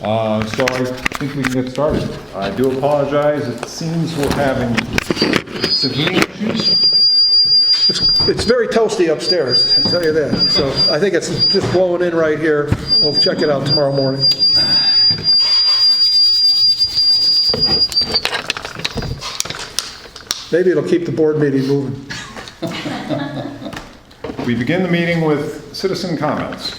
So I think we can get started. I do apologize. It seems we're having some heating issues. It's very toasty upstairs, I tell you that. So I think it's just blowing in right here. We'll check it out tomorrow morning. Maybe it'll keep the board meeting moving. We begin the meeting with citizen comments.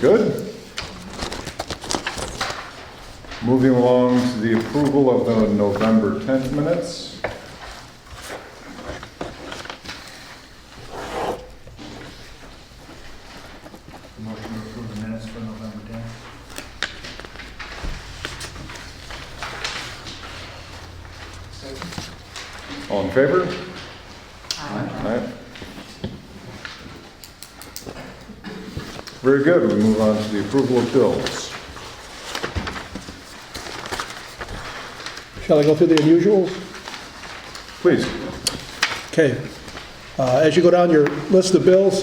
Good. Moving along to the approval of the November 10th minutes. Motion to approve the minutes for November 10th. All in favor? Aye. Very good. We move on to the approval of bills. Shall I go through the unusuals? Please. Okay. As you go down your list of bills,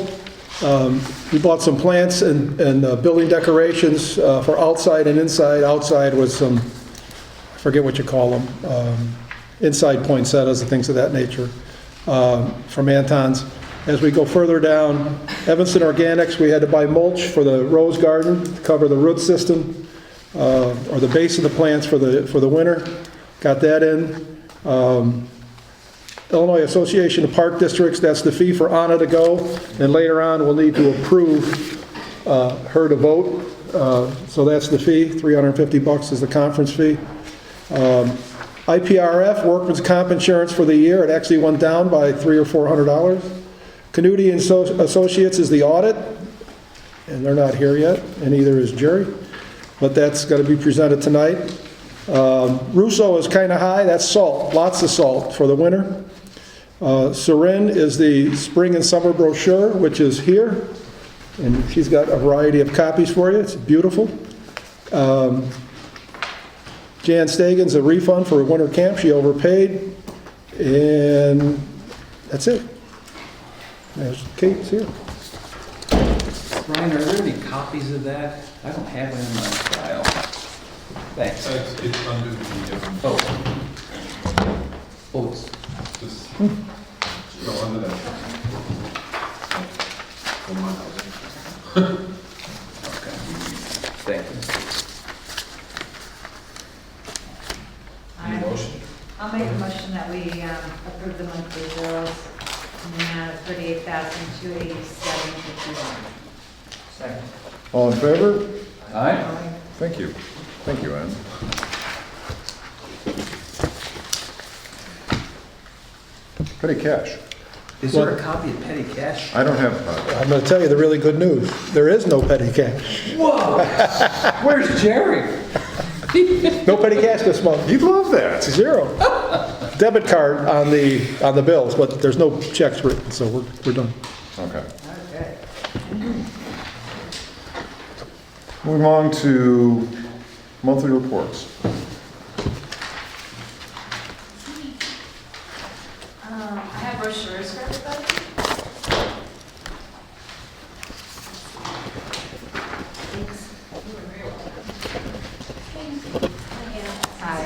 we bought some plants and building decorations for outside and inside. Outside was some, I forget what you call them, inside poinsettias and things of that nature from Anton's. As we go further down, Evanston Organics, we had to buy mulch for the rose garden to cover the root system or the base of the plants for the winter. Got that in. Illinois Association of Park Districts, that's the fee for Anna to go, and later on we'll need to approve her to vote. So that's the fee, $350 is the conference fee. IPRF, workman's comp insurance for the year, it actually went down by $300 or $400. Canuti and Associates is the audit, and they're not here yet, and neither is Jerry, but that's got to be presented tonight. Russo is kind of high, that's salt, lots of salt for the winter. Sarin is the spring and summer brochure, which is here, and she's got a variety of copies for you, it's beautiful. Jan Stagen's a refund for a winter camp, she overpaid, and that's it. There's Kate's here. Brian, are there any copies of that? I don't have it in my file. Thanks. It's under the, Oh, it's, just go under that. For my housing. okay. Thank you. Any motion? I'll make a motion that we approve the monthly bills in the amount of $38,287.51. Second. All in favor? Aye. Thank you. Thank you, Ann. Petty cash. Is there a copy of Petty Cash? I don't have a copy. I'm going to tell you the really good news. There is no petty cash. Whoa! Where's Jerry? No petty cash this month. You'd love that. Zero. Debit card on the bills, but there's no checks written, so we're done. Okay. Okay. Moving on to monthly reports. I have brochures for everybody. Thanks. You were very welcome. Hi.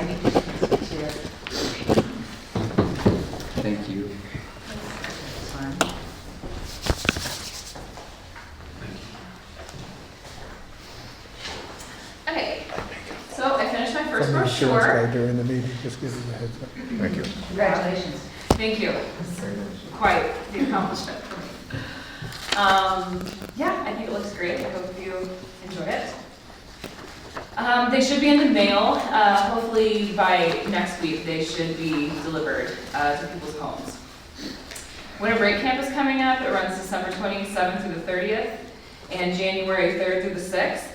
Thank you. Okay, so I finished my first From the insurance guy brochure. during the meeting, just give you a heads up. Thank you. Congratulations. Thank you. Quite the accomplishment for me. Yeah, I think it looks great. I hope you enjoy it. They should be in the mail. Hopefully by next week, they should be delivered to people's homes. Winter Break Camp is coming up. It runs December 27th through the 30th and January 3rd through the 6th.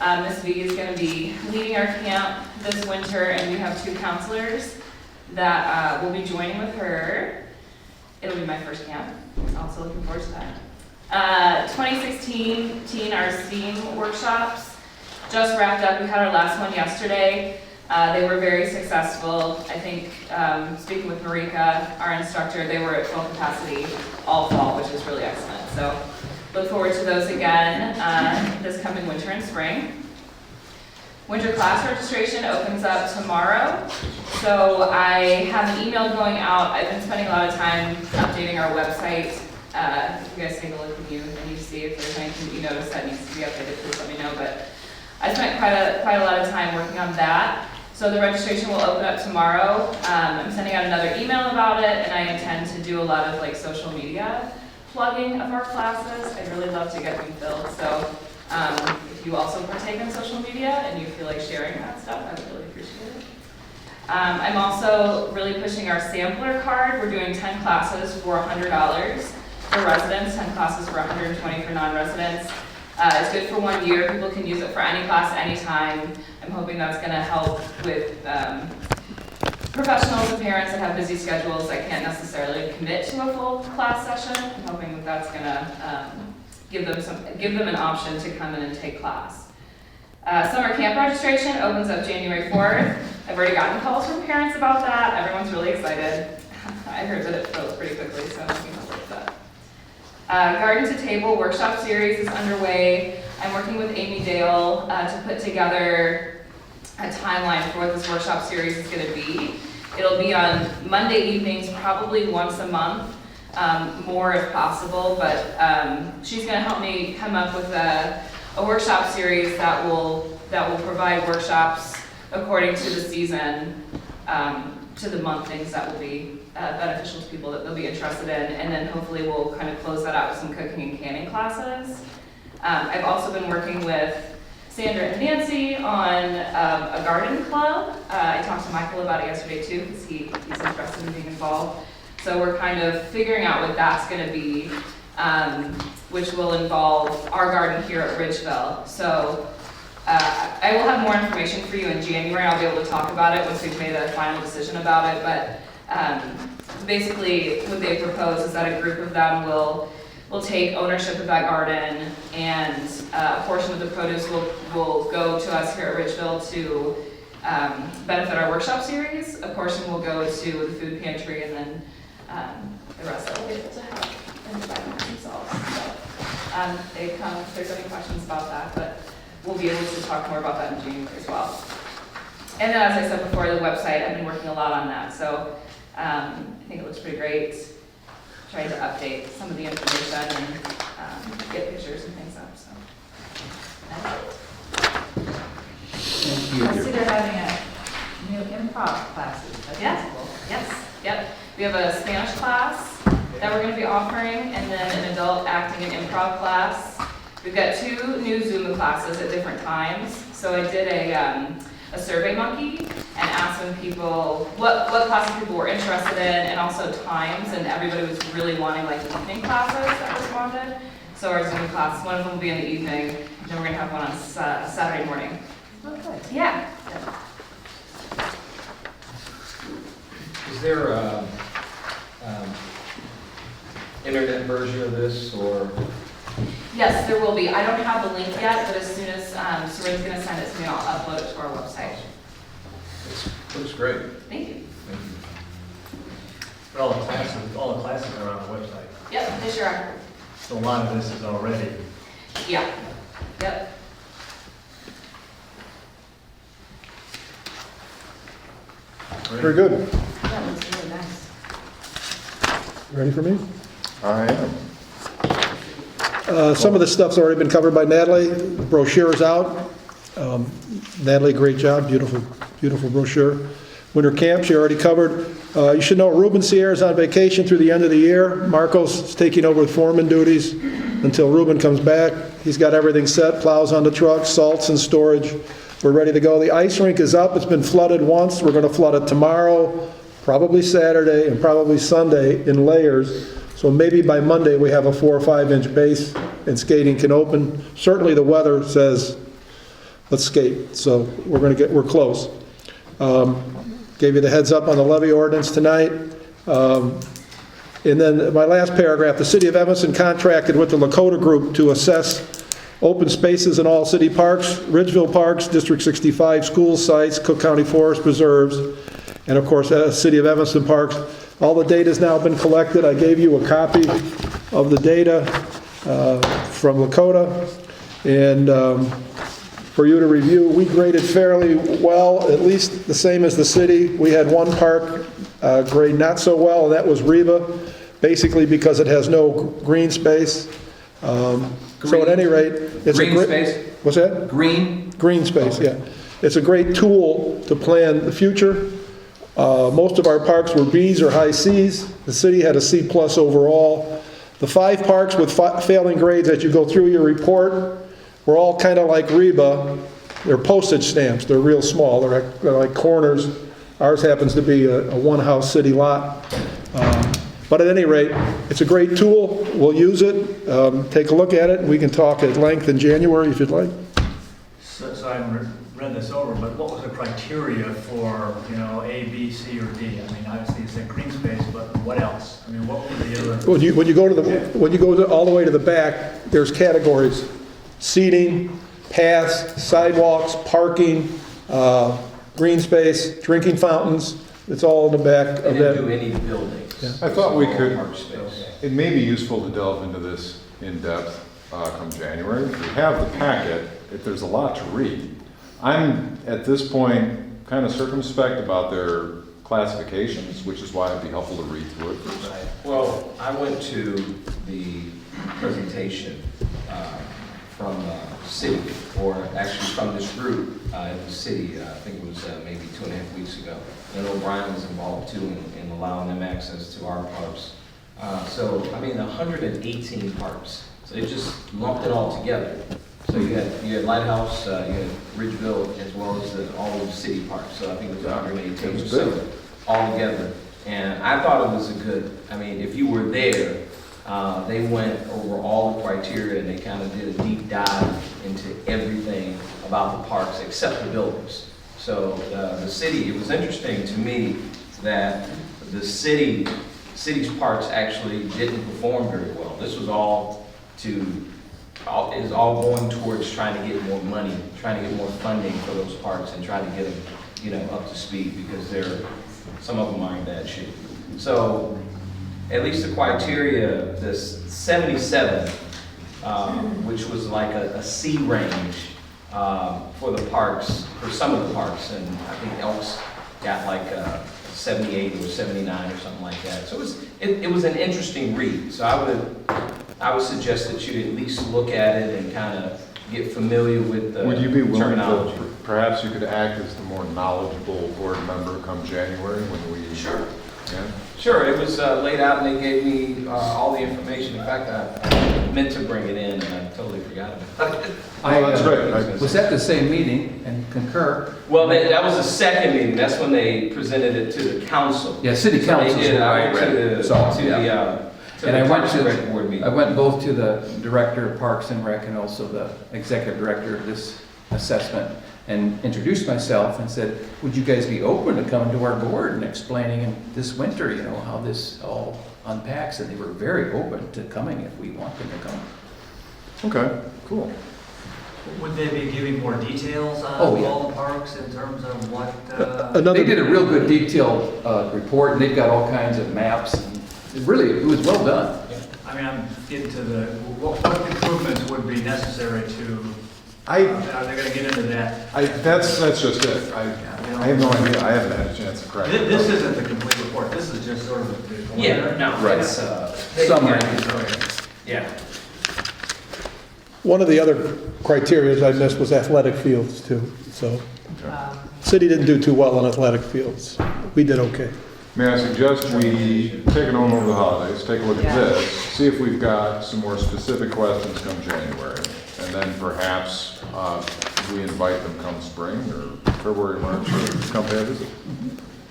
Ms. V is going to be leading our camp this winter, and we have 2 counselors that will be joining with her. It'll be my first camp. Also looking forward to that. 2016 our STEAM workshops just wrapped up. We had our last one yesterday. They were very successful. I think, speaking with Marika, our instructor, they were at full capacity all fall, which is really excellent. So look forward to those again this coming winter and spring. Winter class registration opens up tomorrow. So I have an email going out. I've been spending a lot of time updating our website. If you guys take a look and you see if there's anything you notice that needs to be updated, please let me know. But I spent quite a lot of time working on that. So the registration will open up tomorrow. I'm sending out another email about it, and I intend to do a lot of like social media plugging of our classes. I'd really love to get them filled. So if you also partake in social media and you feel like sharing that stuff, I would really appreciate it. I'm also really pushing our sampler card. We're doing 10 classes for $100 for residents, 10 classes for $120 for non-residents. It's good for 1 year. People can use it for any class, anytime. I'm hoping that's going to help with professionals and parents that have busy schedules that can't necessarily commit to a full class session. I'm hoping that that's going to give them an option to come in and take class. Summer camp registration opens up January 4th. I've already gotten calls from parents about that. Everyone's really excited. I heard that it fills pretty quickly, so I'm looking forward to that. Garden to Table workshop series is underway. I'm working with Amy Dale to put together a timeline for what this workshop series is going to be. It'll be on Monday evenings, probably once a month, more if possible, but she's going to help me come up with a workshop series that will provide workshops according to the season, to the month, things that will be beneficial to people that they'll be interested in, and then hopefully we'll kind of close that out with some cooking and canning classes. I've also been working with Sandra and Nancy on a garden club. I talked to Michael about it yesterday too, because he's interested in being involved. So we're kind of figuring out what that's going to be, which will involve our garden here at Ridgeville. So I will have more information for you in January. I'll be able to talk about it once we've made a final decision about it. But basically what they propose is that a group of them will take ownership of that garden, and a portion of the produce will go to us here at Ridgeville to benefit our workshop series. A portion will go to the food pantry, and then the rest of it will be able to have in the back themselves. So they come if there's any questions about that, but we'll be able to talk more about that in January as well. And then, as I said before, the website, I've been working a lot on that, so I think it looks pretty great. Trying to update some of the information and get pictures and things up, so. I see they're having a new improv classes. That's Yeah. cool. Yes, yep. We have a Spanish class that we're going to be offering, and then an adult acting and improv class. We've got 2 new Zumba classes at different times. So I did a survey monkey and asked some people what classes people were interested in, and also times, and everybody was really wanting like evening classes that responded. So our Zoom class, one of them will be in the evening, and then we're going to have one on Saturday morning. Okay. Yeah. Is there a internet version of this, or? Yes, there will be. I don't have the link yet, but as soon as Serin's going to send it to me, I'll upload it to our website. Looks great. Thank you. Thank you. But all the classes are on the website. Yep, they sure are. So a lot of this is already. Yeah. Yep. Very good. That looks really nice. Ready for me? I am. Some of the stuff's already been covered by Natalie. The brochure is out. Natalie, great job, beautiful, beautiful brochure. Winter camps, you already covered. You should know Ruben Sierra is on vacation through the end of the year. Marcos is taking over with foreman duties until Ruben comes back. He's got everything set, plows on the truck, salts in storage. We're ready to go. The ice rink is up. It's been flooded once. We're going to flood it tomorrow, probably Saturday, and probably Sunday in layers. So maybe by Monday we have a 4 or 5 inch base and skating can open. Certainly the weather says let's skate. So we're close. Gave you the heads up on the levy ordinance tonight. And then my last paragraph, the city of Evanston contracted with the Lakota Group to assess Open spaces in all city parks, Ridgeville Parks, District 65 school sites, Cook County Forest Preserves, and of course, City of Evanston Parks. All the data's now been collected. I gave you a copy of the data from Lakota, and for you to review. We graded fairly well, at least the same as the city. We had one park grade not so well, and that was Reba, basically because it has no green space. So at any rate, it's a Green great... space? What's that? Green? Green space, yeah. It's a great tool to plan the future. Most of our parks were Bs or high Cs. The city had a C+ overall. The 5 parks with failing grades, as you go through your report, were all kind of like Reba. They're postage stamps. They're real small. They're like corners. Ours happens to be a one-house city lot. But at any rate, it's a great tool. We'll use it. Take a look at it. We can talk at length in January if you'd like. So I haven't read this over, but what was the criteria for, A, B, C, or D? I mean, obviously you said green space, but what else? I mean, what were the other? When you go all the way to the back, there's categories: seating, paths, sidewalks, parking, green space, drinking fountains. It's all in the back They of didn't do that. any buildings. I thought we could- Park space. It may be useful to delve into this in depth come January. We have the packet, if there's a lot to read. I'm, at this point, kind of circumspect about their classifications, which is why it'd be helpful to read through it first. Well, I went to the presentation from the city, or actually from this group in the city, I think it was maybe 2.5 weeks ago. And O'Brien was involved too in allowing them access to our parks. So, I mean, 118 parks. So they just lumped it all together. So you had Lighthouse, you had Ridgeville, as well as all of the city parks. So I think it was 118 or That's so big. all together. And I thought it was a good, I mean, if you were there, they went over all the criteria and they kind of did a deep dive into everything about the parks except the buildings. So the city, it was interesting to me that the city's parks actually didn't perform very well. This was all going towards trying to get more money, trying to get more funding for those parks and trying to get them, up to speed because some of them are in bad shape. So at least the criteria, this 77, which was like a C range for the parks, for some of the parks, and I think Elks got like 78 or 79 or something like that. So it was an interesting read. So I would suggest that you at least look at it and kind of get familiar with the Would you be willing terminology. to, perhaps you could act as the more knowledgeable board member come January when we... Sure. Yeah? Sure, it was laid out and they gave me all the information. In fact, I meant to bring it in and I totally forgot about it. Oh, that's great. Was at the same meeting and concur. Well, that was the second meeting. That's when they presented it to the council. Yeah, city So they council is did. where I I went read to it. the, So, yeah. to And the I went Parks to, and Rec board meeting. I went both to the director of Parks and Rec and also the executive director of this assessment and introduced myself and said, would you guys be open to coming to our board and explaining in this winter, how this all unpacks? And they were very open to coming if we want them to come. Okay, cool. Would they be giving more details on Oh, yeah. all the parks in terms of what? Another, They did a real good detailed report and they've got all kinds of maps. And it was well done. I mean, I'm getting to what improvements would be necessary to, are they gonna get into that? That's just it. I have no idea. I haven't had a chance to crack it. This isn't the complete report, this is just sort of the preliminary. Yeah, no, Right. it's, Summary. yeah. one of the other criteria I missed was athletic fields too. So city didn't do too well on athletic fields. We did okay. May I suggest we take it on over the holidays, take a look at Yeah. this, see if we've got some more specific questions come January, and then perhaps we invite them come spring or February, March, or come pay a visit.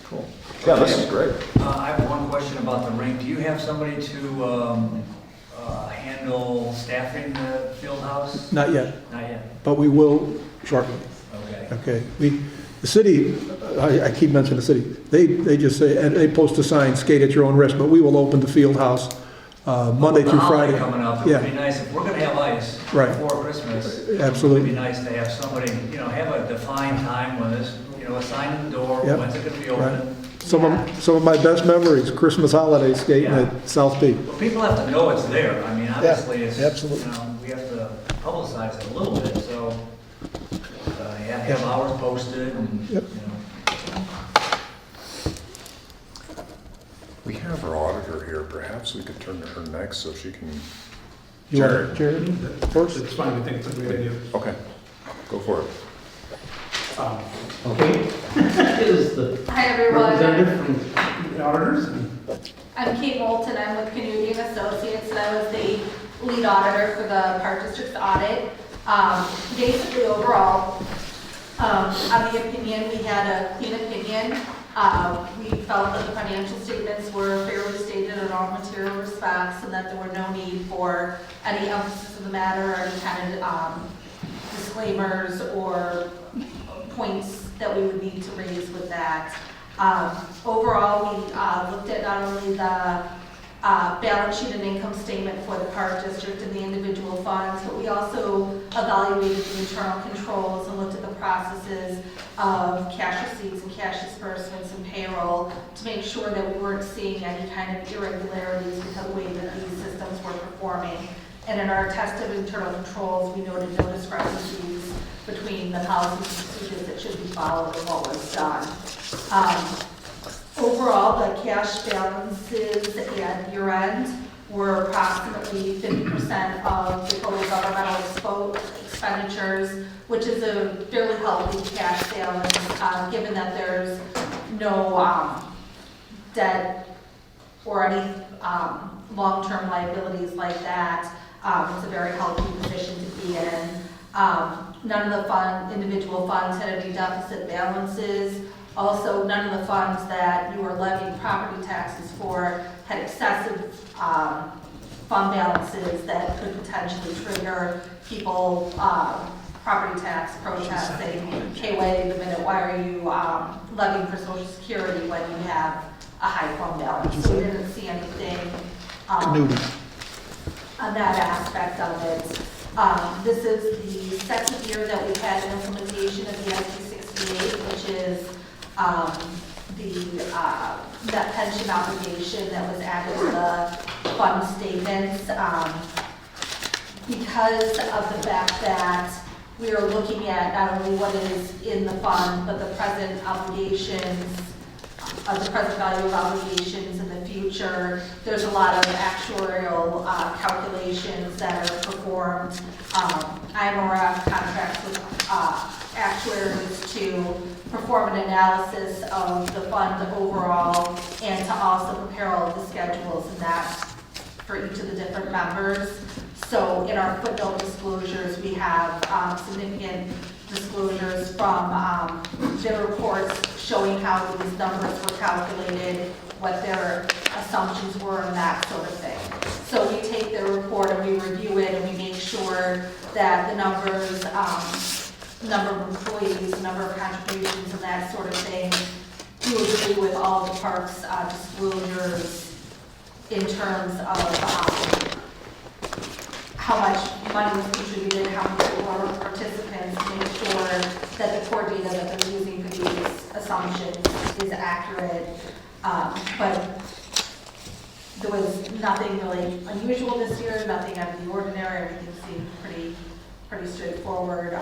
Cool. Yeah, this is great. I have one question about the rink. Do you have somebody to handle staffing the field house? Not yet, Not yet, but we will shortly. okay. Okay, the city, I keep mentioning the city, they just say, and they post a sign, skate at your own risk, but we will open the field house Monday through The holiday Friday. coming up, it Yeah. would be nice, if we're gonna have ice Right. before Christmas. Absolutely. It would be nice to have somebody, have a defined time when this, a sign in the door, Yep. when's it gonna be Right. open? Some of my best memories, Christmas holiday skating Yeah. at South Peak. But people have to know it's there. I mean, obviously, it's, absolutely. we have to publicize it a little bit, so, have hours posted and, Yep. We have our auditor here, perhaps we could turn to her next so she can, You want Jared first? It's fine, I think it's a great idea. okay, go for it. Okay. Is the Hi, everyone. representative from the auditors? I'm Kate Moulton, I'm with Canadian Associates, and I was the lead auditor for the Park District's audit. Basically, overall, on the opinion, we had a clean opinion. We felt that the financial statements were fairly stated in all material respects, and that there were no need for any emphasis of the matter, or any kind of disclaimers or points that we would need to raise with that. Overall, we looked at not only the balance sheet and income statement for the Park District and the individual funds, but we also evaluated the internal controls and looked at the processes of cash receipts and cash disbursements and payroll to make sure that we weren't seeing any kind of irregularities with the way that these systems were performing. And in our test of internal controls, we noted no discrepancies between the policies and procedures that should be followed and what was done. Overall, the cash balances at year end were approximately 50% of the total governmental expenditures, which is a fairly healthy cash balance, given that there's no debt or any long-term liabilities like that. It's a very healthy position to be in. None of the individual funds had any deficit balances. Also, none of the funds that you were levying property taxes for had excessive fund balances that could potentially trigger people property tax protests saying, hey, wait a minute, why are you levying for Social Security when you have a high fund balance? So we didn't see anything on that aspect of it. This is the second year that we've had an implementation of the SB 68, which is that pension obligation that was added to the fund statements. Because of the fact that we are looking at not only what is in the fund, but the present obligations, the present value of obligations in the future, there's a lot of actuarial calculations that are performed. IMRF contracts with actuaries to perform an analysis of the fund overall and to also prepare all of the schedules and that for each of the different members. So in our footnote disclosures, we have significant disclosures from their reports showing how these numbers were calculated, what their assumptions were, and that sort of thing. So we take their report and we review it and we make sure that the numbers, number of employees, number of contributions, and that sort of thing do agree with all the parks disclosures in terms of how much money was contributed, how many were participants, to make sure that the core data that they're using for these assumptions is accurate. But there was nothing really unusual this year, nothing out of the ordinary. Everything seemed pretty straightforward.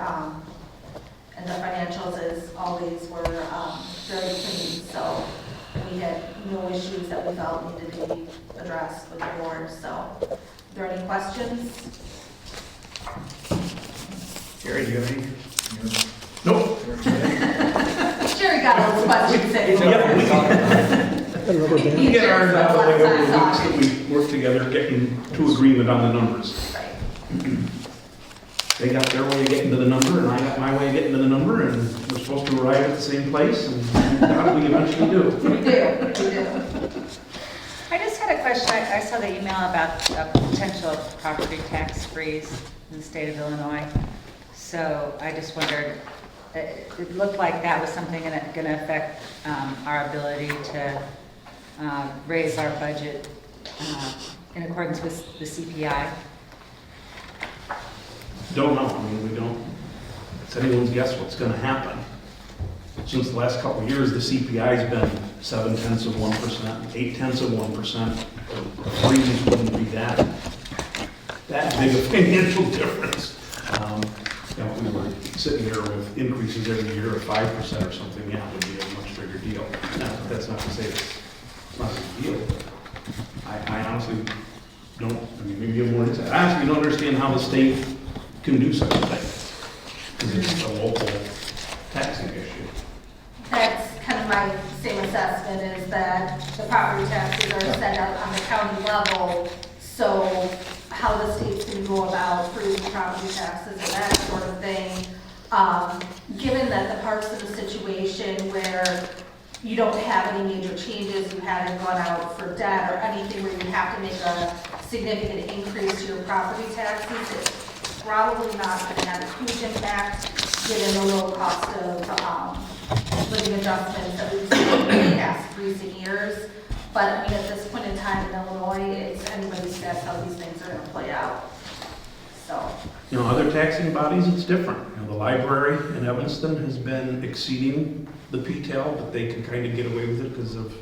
And the financials, as always, were very clean. So we had no issues that we felt needed to be addressed with the board. So, are there any questions? Jerry, do you have any? Nope. Jerry got all those questions in. We get ours out of the way over the weeks that we work together, getting to agreement on the numbers. Right. They got their way of getting to the number, and I got my way of getting to the number, and we're supposed to arrive at the same place, and how do we eventually do? We do. I just had a question. I saw the email about a potential property tax freeze in the state of Illinois. So I just wondered, it looked like that was something going to affect our ability to raise our budget in accordance with the CPI? Don't know, I mean, we don't, it's anyone's guess what's gonna happen. Since the last couple of years, the CPI's been 0.7%, 0.8%. Freeze wouldn't be that big a financial difference. You know, if we were sitting here with increases every year of 5% or something, yeah, it would be a much bigger deal. Now, that's not to say it's not a big deal, but I honestly don't, I mean, maybe you have more insight. I honestly don't understand how the state can do such a thing, because it's a local taxing issue. That's kind of my same assessment, is that the property taxes are set up on the county level, so how the state's gonna go about freezing property taxes and that sort of thing. Given that the park's in a situation where you don't have any major changes, you haven't gone out for debt or anything where you have to make a significant increase to your property taxes, it's probably not gonna have a huge impact, given the low cost of living adjustments that we've seen in the past recent years. But I mean, at this point in time in Illinois, it's anybody's guess how these things are gonna play out. So, You know, other taxing bodies, it's different. You know, the library in Evanston has been exceeding the PTEL, but they can kind of get away with it because of,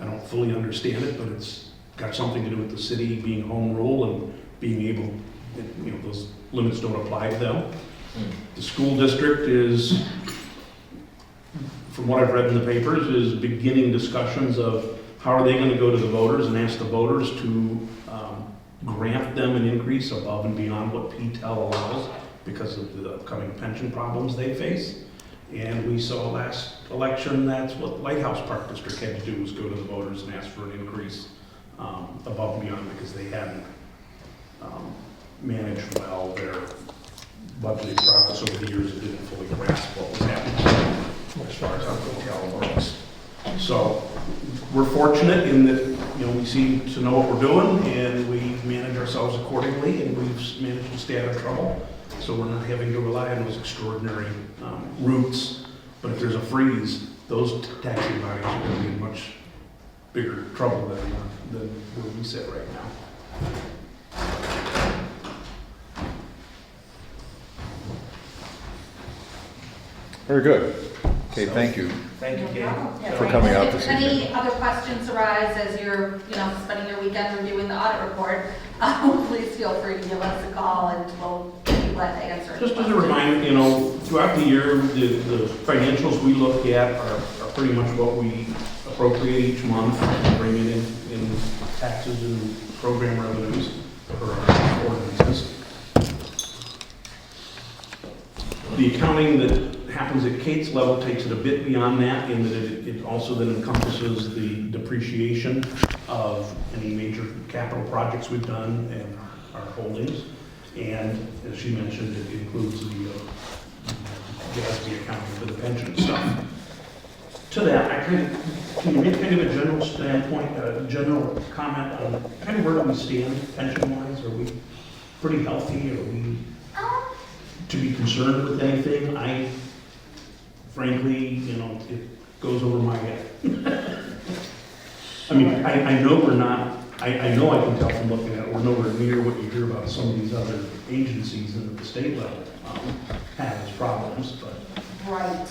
I don't fully understand it, but it's got something to do with the city being home rule and being able, you know, those limits don't apply to them. The school district is, from what I've read in the papers, is beginning discussions of how are they going to go to the voters and ask the voters to grant them an increase above and beyond what PTEL allows because of the upcoming pension problems they face. And we saw last election, that's what Lighthouse Park District had to do, was go to the voters and ask for an increase above and beyond because they hadn't managed well their budgeting process over the years and didn't fully grasp what was happening as far as how hotel works. So we're fortunate in that, you know, we seem to know what we're doing and we manage ourselves accordingly and we've managed to stay out of trouble. So we're not having to rely on those extraordinary routes. But if there's a freeze, those taxing bodies are going to be in much bigger trouble than where we sit right now. Very good. Okay, thank you. Thank you, Kate. For coming out this If any evening. other questions arise as you're, you know, spending your weekend reviewing the audit report, please feel free to give us a call and we'll be glad to answer. Just as a reminder, you know, throughout the year, the financials we look at are pretty much what we appropriate each month and bring it in taxes and program revenues for our ordinances. The accounting that happens at Kate's level takes it a bit beyond that in that it also then encompasses the depreciation of any major capital projects we've done and our holdings. And as she mentioned, it includes the GASB accounting for the pension stuff. To that, can you make kind of a general standpoint, a general comment on kind of where do we stand pension-wise? Are we pretty healthy? Are we to be concerned with anything? Frankly, you know, it goes over my head. I mean, I know we're not, I know I can tell from looking at it, we're nowhere near what you hear about some of these other agencies at the state level have as problems, but. Right.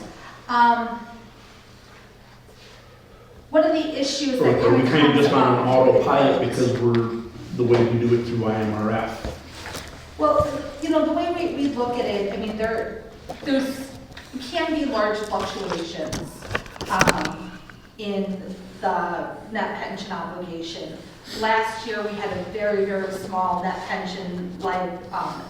One of the issues Or that are we kind kind of just on an autopilot because we're the way we do it through IMRF? Well, you know, the way we look at it, I mean, there's can be large fluctuations in the net pension obligation. Last year, we had a very, very small net pension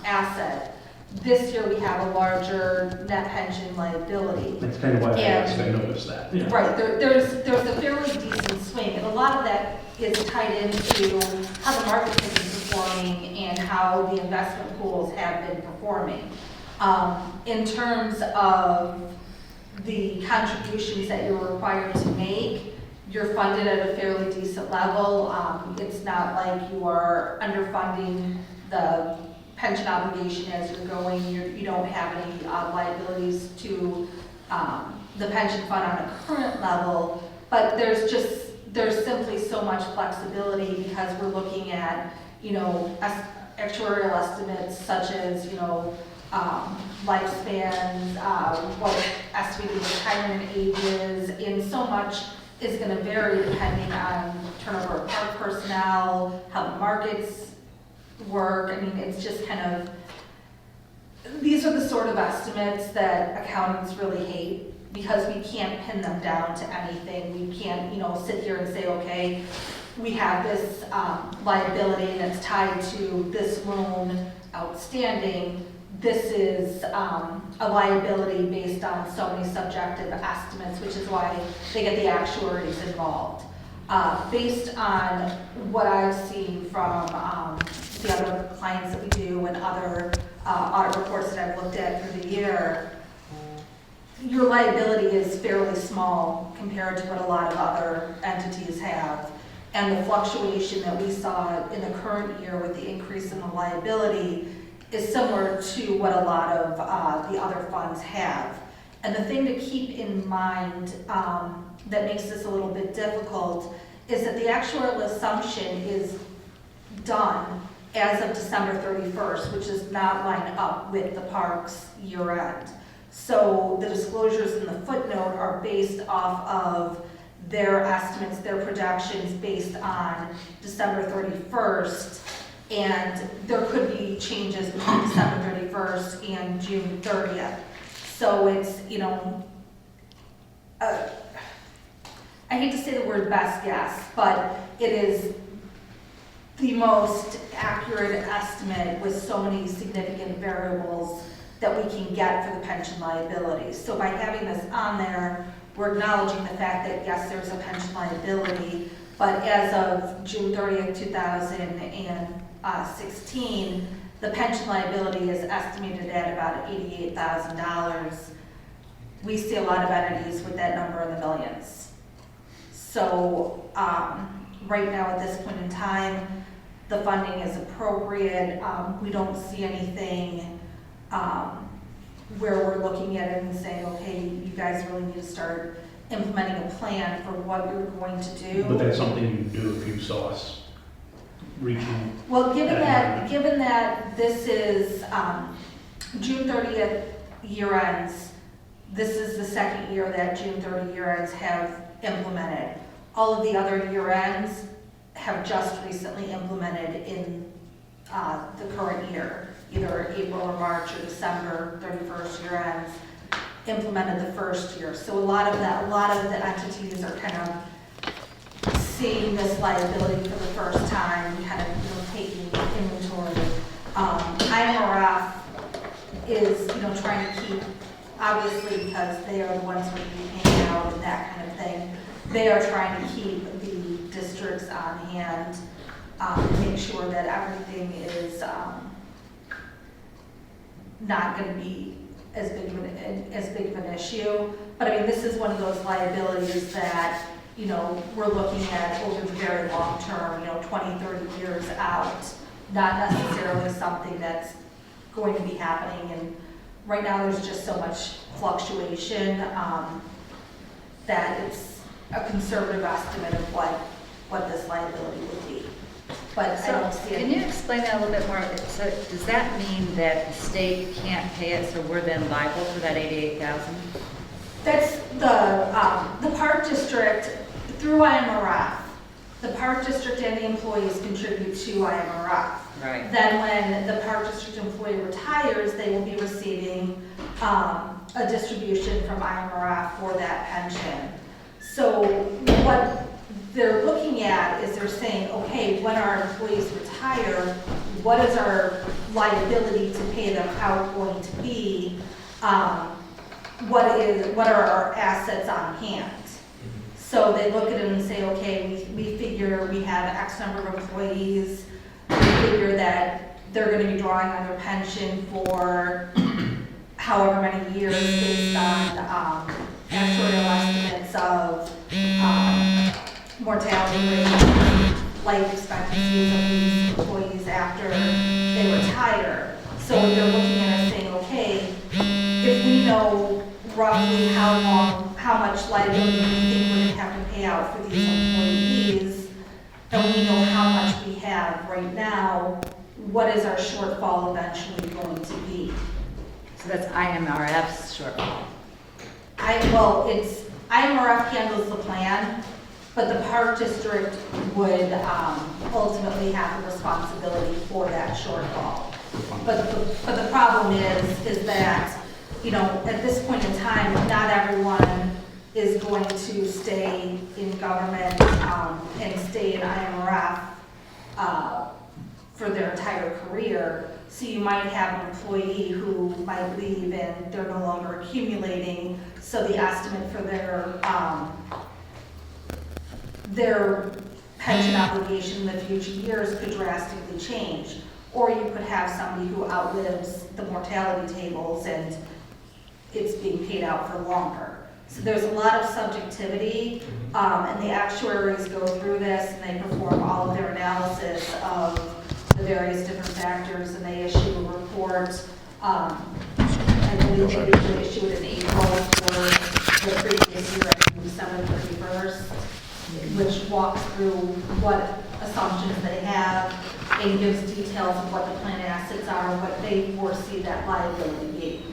asset. This year, we have a larger net pension liability. That's kind of why I asked, I noticed that. Yeah. Right, there's a fairly decent swing, and a lot of that is tied into how the market has been performing and how the investment pools have been performing. In terms of the contributions that you're required to make, you're funded at a fairly decent level. It's not like you are underfunding the pension obligation as you're going. You don't have any liabilities to the pension fund on a current level, but there's just there's simply so much flexibility because we're looking at, actuarial estimates such as, lifespans, what estimated retirement ages, and so much is gonna vary depending on turnover of park personnel, how the markets work. I mean, it's just kind of, these are the sort of estimates that accountants really hate because we can't pin them down to anything. We can't, sit here and say, okay, we have this liability and it's tied to this loan outstanding. This is a liability based on so many subjective estimates, which is why they get the actuaries involved. Based on what I've seen from the other clients that we do and other audit reports that I've looked at through the year, your liability is fairly small compared to what a lot of other entities have. And the fluctuation that we saw in the current year with the increase in the liability is similar to what a lot of the other funds have. And the thing to keep in mind that makes this a little bit difficult is that the actuarial assumption is done as of December 31st, which does not line up with the park's year end. So the disclosures in the footnote are based off of their estimates, their projections based on December 31st, and there could be changes between December 31st and June 30th. So it's, I hate to say the word best guess, but it is the most accurate estimate with so many significant variables that we can get for the pension liability. So by having this on there, we're acknowledging the fact that yes, there's a pension liability, but as of June 30th, 2016, the pension liability is estimated at about $88,000. We see a lot of entities with that number in the millions. So right now at this point in time, the funding is appropriate. We don't see anything where we're looking at it and saying, okay, you guys really need to start implementing a plan for what you're going to do. But that's something you do if you saw us reaching. Well, given that this is June 30th year ends, this is the second year that June 30 year ends have implemented. All of the other year ends have just recently implemented in the current year, either April or March or December 31st year ends, implemented the first year. So a lot of the entities are kind of seeing this liability for the first time, kind of taking inventory. IMRF is trying to keep, obviously because they are the ones who are paying out and that kind of thing, they are trying to keep the districts on hand, make sure that everything is not going to be as big of an issue. But I mean, this is one of those liabilities that we're looking at over the very long term, 20, 30 years out, not necessarily something that's going to be happening. And right now there's just so much fluctuation that it's a conservative estimate of what this liability would be. But I don't see it. Can you explain that a little bit more? So does that mean that the state can't pay it, so we're then liable for that $88,000? That's the park district through IMRF. The park district and the employees contribute to IMRF. Right. Then when the park district employee retires, they will be receiving a distribution from IMRF for that pension. So what they're looking at is they're saying, okay, when our employees retire, what is our liability to pay them out going to be? What are our assets on hand? So they look at it and say, okay, we figure we have X number of employees. We figure that they're going to be drawing on their pension for however many years based on actuarial estimates of mortality rate, life expectancies of these employees after they retire. So they're looking at it saying, okay, if we know roughly how much much liability we think we're gonna have to pay out for these employees, and we know how much we have right now, what is our shortfall eventually going to be? So that's IMRF's shortfall. IMRF handles the plan, but the park district would ultimately have the responsibility for that shortfall. But the problem is that, you know, at this point in time, not everyone is going to stay in government and stay in IMRF for their entire career. So you might have an employee who might leave and they're no longer accumulating, so the estimate for their pension obligation in the future years could drastically change. Or you could have somebody who outlives the mortality tables and it's being paid out for longer. So there's a lot of subjectivity, and the actuaries go through this and they perform all of their analysis of the various different factors, and they issue a report. I believe they usually issue it in April for the previous year, on December 31st, which walks through what assumptions they have and gives details of what the plan assets are and what they foresee that liability being.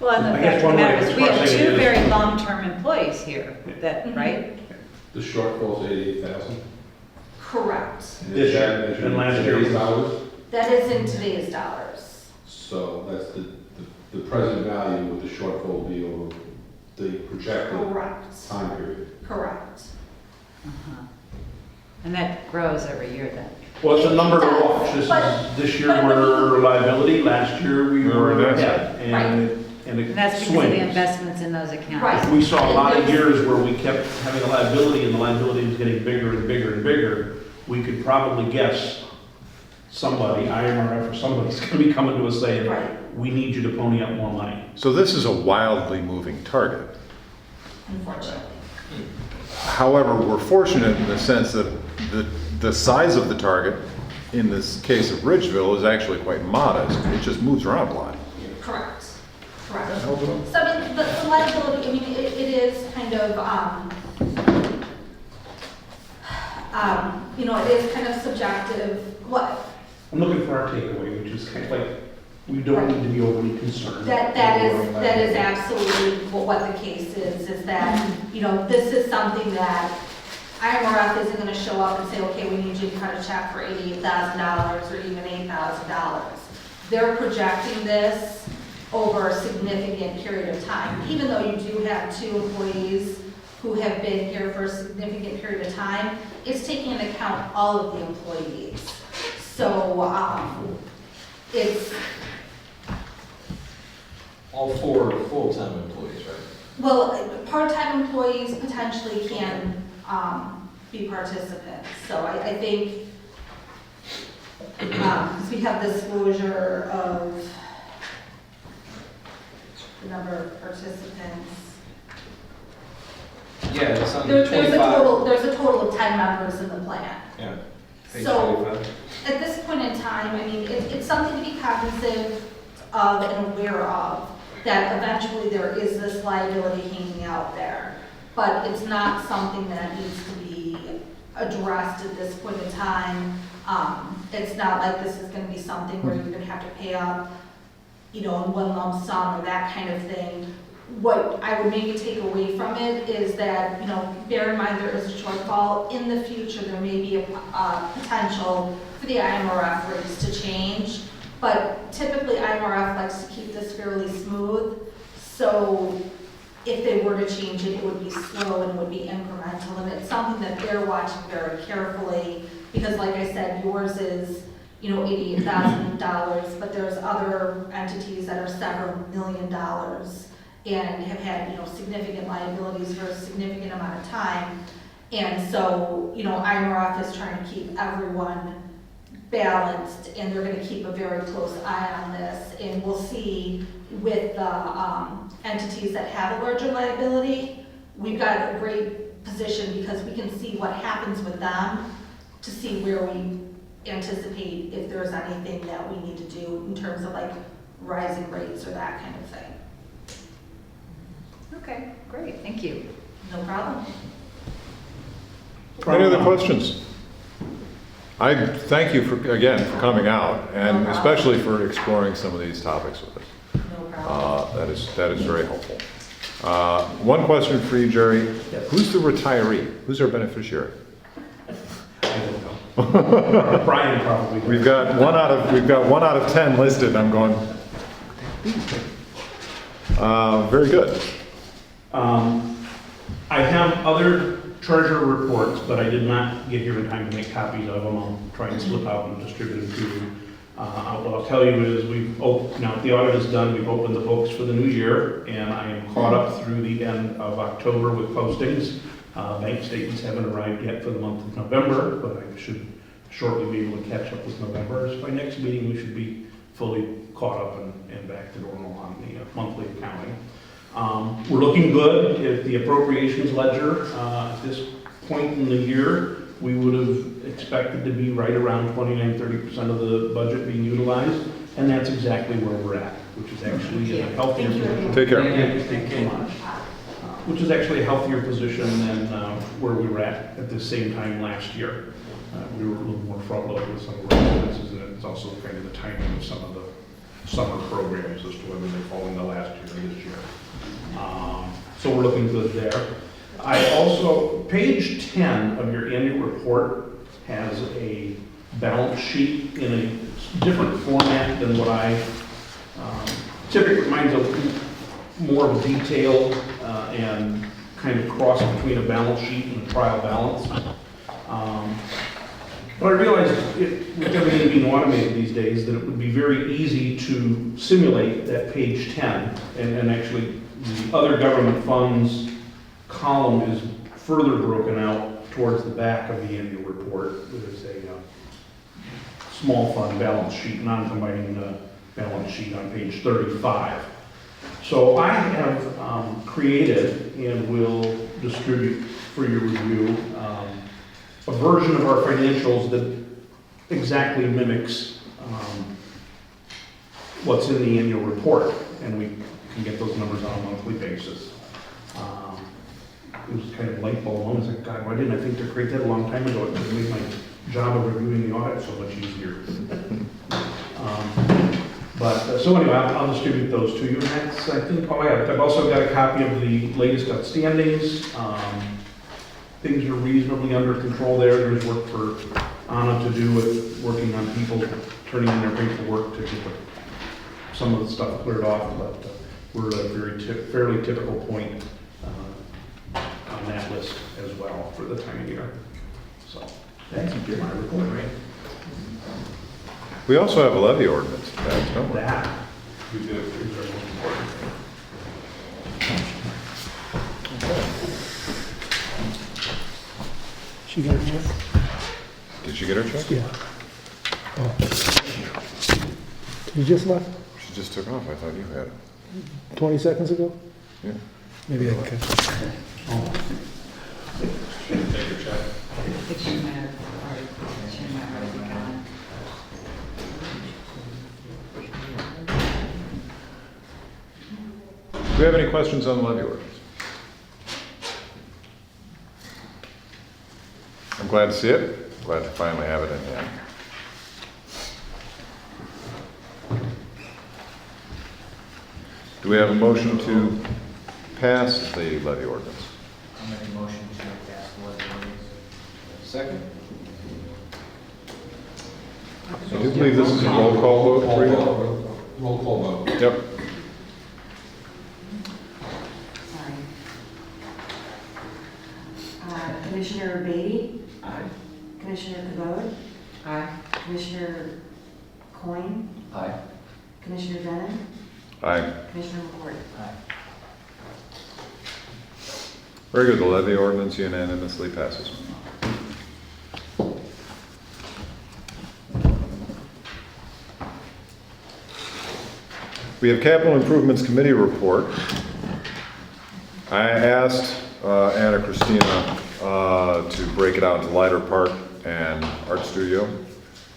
Well, and the I fact guess of the one way matter to is, we have express it two is- very long-term employees here, that, right? The shortfall's 88,000. Correct. And This is that year, measured and in last year today's was- dollars? That is in today's dollars. So that's the present value with the shortfall be over the projected Correct. time period. Correct. Uh-huh. And that grows every year then? Well, it's a number to It does, watch. but- This year but when we're liability, last year we We're were an ahead. asset. And And it that's because of the swings. investments in those accounts? Right. We saw a lot of years where we kept having a liability and the liability was getting bigger and bigger and bigger. We could probably guess somebody, IMRF or somebody's gonna be coming to us saying, Right. we need you to pony up more money. So this is a wildly moving target. Unfortunately. However, we're fortunate in the sense that the size of the target, in this case of Ridgeville, is actually quite modest. It just moves around a lot. Correct. Correct. That help at all? So I mean, the liability, I mean, it is kind of, you know, it is kind of subjective. What, I'm looking for our takeaway, which is kind of like, we don't need to be overly concerned. that is absolutely what the case is that, you know, this is something that IMRF isn't gonna show up and say, okay, we need you to cut a check for $88,000 or even $8,000. They're projecting this over a significant period of time. Even though you do have 2 employees who have been here for a significant period of time, it's taking into account all of the employees. So, it's, All 4 full-time employees, right? well, part-time employees potentially can be participants. So I think, because we have disclosure of the number of participants. Yeah, it's on There's a 25. total of 10 members in the plan. Yeah. Page So- 25. At this point in time, I mean, it's something to be cognizant of and aware of, that eventually there is this liability hanging out there. But it's not something that needs to be addressed at this point in time. It's not like this is gonna be something where you're gonna have to pay up, you know, in one lump sum or that kind of thing. What I would maybe take away from it is that, you know, bear in mind there is a shortfall. In the future, there may be a potential for the IMRF rates to change. But typically IMRF likes to keep this fairly smooth. So if they were to change it, it would be slow and would be incremental. And it's something that they're watching very carefully because like I said, yours is, you know, $88,000, but there's other entities that are several $1 million and have had, you know, significant liabilities for a significant amount of time. And so, you know, IMRF is trying to keep everyone balanced, and they're gonna keep a very close eye on this. And we'll see with the entities that have a larger liability, we've got a great position because we can see what happens with them to see where we anticipate if there's anything that we need to do in terms of like rising rates or that kind of thing. Okay, great, thank you. No problem. Any other questions? I thank you for, again, for coming out, and especially for exploring some of these topics with us. No problem. That is very helpful. One question for you, Jerry. Who's the retiree? Who's our beneficiary? I don't know. Brian probably. does. We've got one out of 10 listed. I'm going. Very good. I have other treasurer reports, but I did not get here in time to make copies of them. I'll try and slip out and distribute them to you. What I'll tell you is now the audit is done, we've opened the books for the new year, and I am caught up through the end of October with postings. Bank statements haven't arrived yet for the month of November, but I should shortly be able to catch up with November. So by next meeting, we should be fully caught up and back to normal on the monthly accounting. We're looking good at the appropriations ledger. At this point in the year, we would have expected to be right around 29–30% of the budget being utilized, and that's exactly where we're at, which is actually in a healthier position. Take care. Thank you so much. Which is actually a healthier position than where we were at the same time last year. We were a little more front-loaded with some of our expenses, and it's also kind of the timing of some of the summer programs as to whether they fall into last year or this year. So we're looking good there. I also, page 10 of your annual report has a balance sheet in a different format than what I typically, mine's a more detailed and kind of cross between a balance sheet and a trial balance. But I realized with everything being automated these days that it would be very easy to simulate that page 10 and actually the other government funds column is further broken out towards the back of the annual report. There's a small fund balance sheet, non-combining balance sheet on page 35. So I have created and will distribute for your review a version of our financials that exactly mimics what's in the annual report, and we can get those numbers on a monthly basis. It was kind of light bulb moment. I was like, God, why didn't I think to create that a long time ago? It would make my job of reviewing the audit so much easier. So anyway, I'll distribute those to you. And that's, I think, oh yeah, I've also got a copy of the latest outstandings. Things are reasonably under control there. There's work for Anna to do with working on people turning in their paperwork to get some of the stuff cleared off, but we're at a very fairly typical point on that list as well for the time of year. So that's my report, right? We also have a levy ordinance. Don't we? That we do is very important. She got a check? Did she get her check? Yeah. Oh. You just left She just took off. I thought you had it. 20 seconds ago? Yeah. Maybe I can catch it. Do we have any questions on the levy ordinance? I'm glad to see it. Glad to finally have it in hand. Do we have a motion to pass the levy ordinance? I'll make a motion to pass the levy ordinance. Second. I do believe this is a roll call vote for you. Roll call vote. Yep. Sorry. Commissioner Beatty? Aye. Commissioner Cavode? Aye. Commissioner Coyne? Aye. Commissioner Denon? Aye. Commissioner McCord? Aye. Very good. The levy ordinance unanimously passes. We have Capital Improvements Committee report. I asked Anna Christina to break it out into Lighter Park and Art Studio.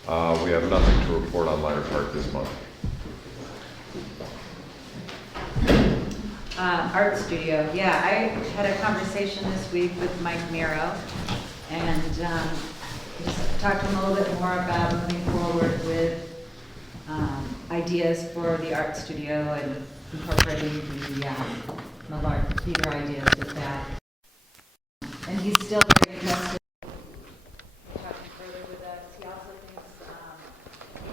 We have nothing to report on Lighter Park this month. Art studio, yeah, I had a conversation this week with Mike Miro, and just talked to him a little bit more about moving forward with ideas for the art studio and incorporating the Millard theater ideas with that. And he's still very interested in talking further with us. He also thinks he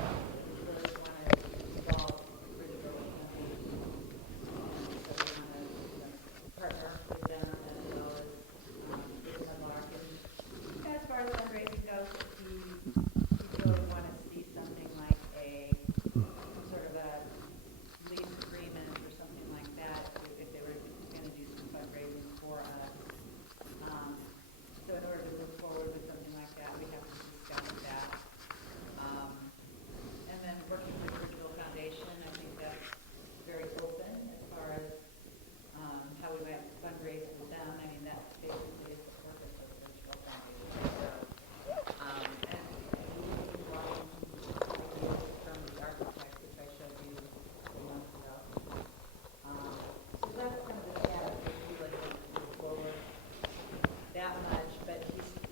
really want to involve Bridge Building Company. So we want to partner with them as well as Millard. And as far as fundraising goes, he really want to see something like some sort of a lease agreement or something like that if they were going to do some fundraising for us. So in order to move forward with something like that, we have to discuss that. And then working with the Bridgeville Foundation, I think that's very open as far as how we might fundraise with them. I mean, that basically is the purpose of the Bridgeville Foundation. So, and we brought in some ideas from the architect, which I showed you a few months ago. So that's kind of the status. We really don't move forward that much, but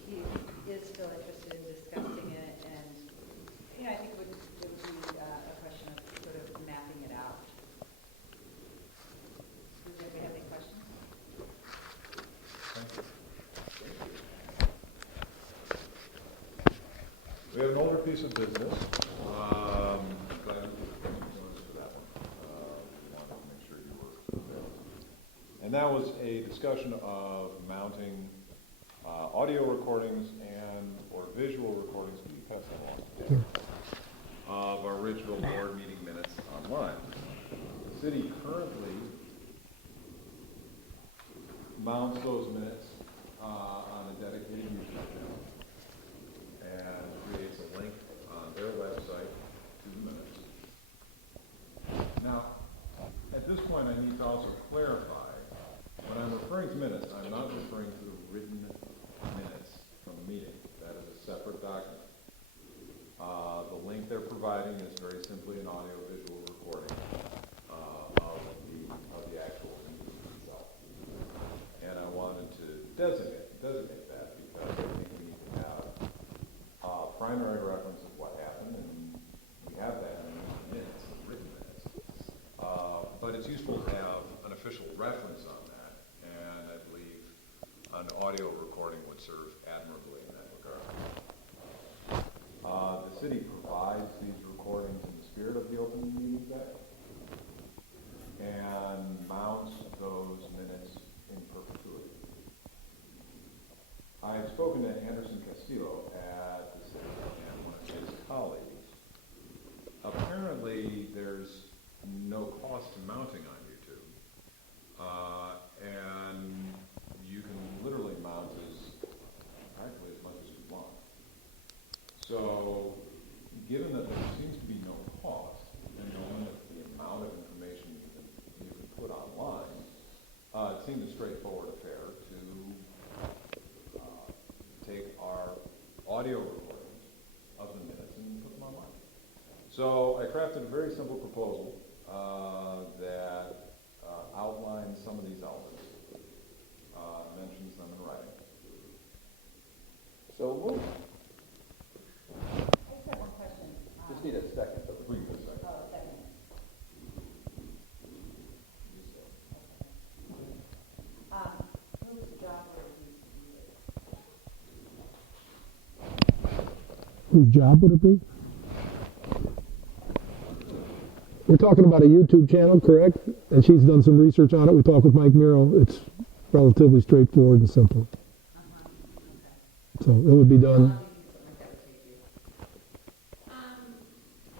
he is still interested in discussing it, and I think it would be a question of sort of mapping it out. Does anybody have any questions? We have an older piece of business. Glad you joined us for that one. Wanted to make sure you were available. And that was a discussion of mounting audio recordings or visual recordings. Can you pass that along? Of our Ridgeville board meeting minutes online. The city currently mounts those minutes on a dedicated YouTube channel and creates a link on their website to the minutes. Now, at this point, I need to also clarify, when I'm referring to minutes, I'm not referring to the written minutes from the meeting. That is a separate document. The link they're providing is very simply an audio-visual recording of the actual meeting itself. And I wanted to designate that because I think we need to have primary reference of what happened, and we have that in the minutes, written minutes. But it's useful to have an official reference on that, and I believe an audio recording would serve admirably in that regard. The city provides these recordings in the spirit of the Open Meetings Act and mounts those minutes in perpetuity. I have spoken to Anderson Castillo at the city and one of his colleagues. Apparently, there's no cost to mounting on YouTube, and you can literally mount practically as much as you want. So, given that there seems to be no cost and no limit to the amount of information you can put online, it seemed a straightforward affair to take our audio recordings of the minutes and put them online. So I crafted a very simple proposal that outlines some of these elements, mentions them in writing. So move. I just have one question. Just need a second. We need a second. Oh, second. Whose job would it be? Whose job would it be? We're talking about a YouTube channel, correct? And she's done some research on it. We talked with Mike Miro. It's relatively straightforward and simple. So it would be done.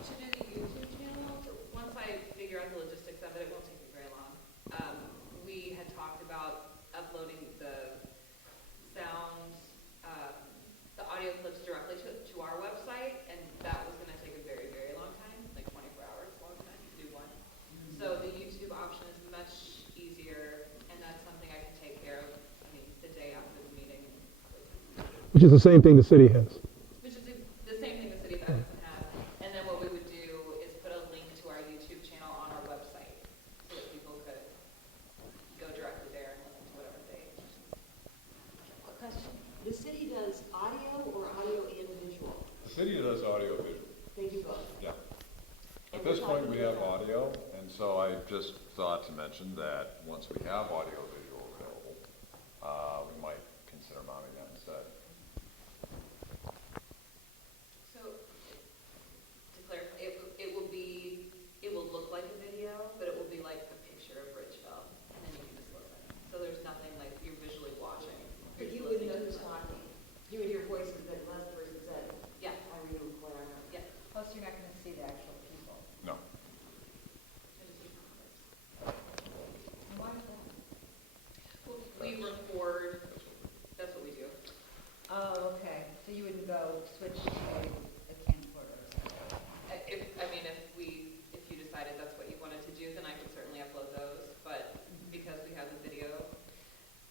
To do the YouTube channel, once I figure out the logistics of it, it won't take me very long. We had talked about uploading the sound, the audio clips directly to our website, and that was going to take a very, very long time, like 24 hours, long time to do one. So the YouTube option is much easier, and that's something I can take care of, the day after the meeting. Which is the same thing the city has. Which is the same thing the city of Edison has. And then what we would do is put a link to our YouTube channel on our website so that people could The city does audio or audio and visual? The city does audio visual, They do both. yeah. And At this we're point, talking we have about- audio, and so I just thought to mention that once we have audio visual available, we might consider mounting that instead. So, to clarify, it will look like a video, but it will be like a picture of Bridgeville, and then you can just listen. So there's nothing like you're visually watching. But You're you just wouldn't know listening who's to talking. You would hear voices that Les versus said, Yeah, Irene and Claire. yeah. Plus, you're not going to see the actual people. No. Why is that? Well, we record, that's what we do. Oh, okay. So you wouldn't go switch to a camcorder or something? If you decided that's what you wanted to do, then I could certainly upload those, but because we have the video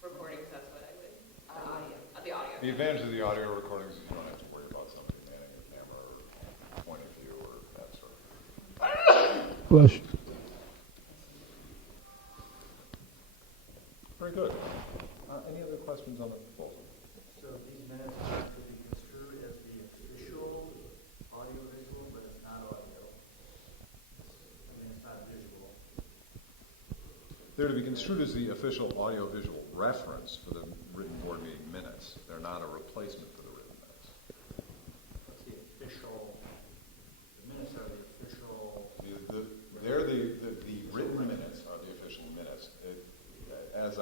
recordings, that's what I would. Audio. The audio. The advantage of the audio recordings is you don't have to worry about somebody manning the camera or point of view or that sort of thing. Flush. Very good. Any other questions on the proposal? So these minutes have to be construed as the official audio-visual, but it's not audio. I mean, it's not visual. They're to be construed as the official audio-visual reference for the written board meeting minutes. They're not a replacement for the written minutes. What's the official, the minutes are the official. They're the written minutes are the official minutes. As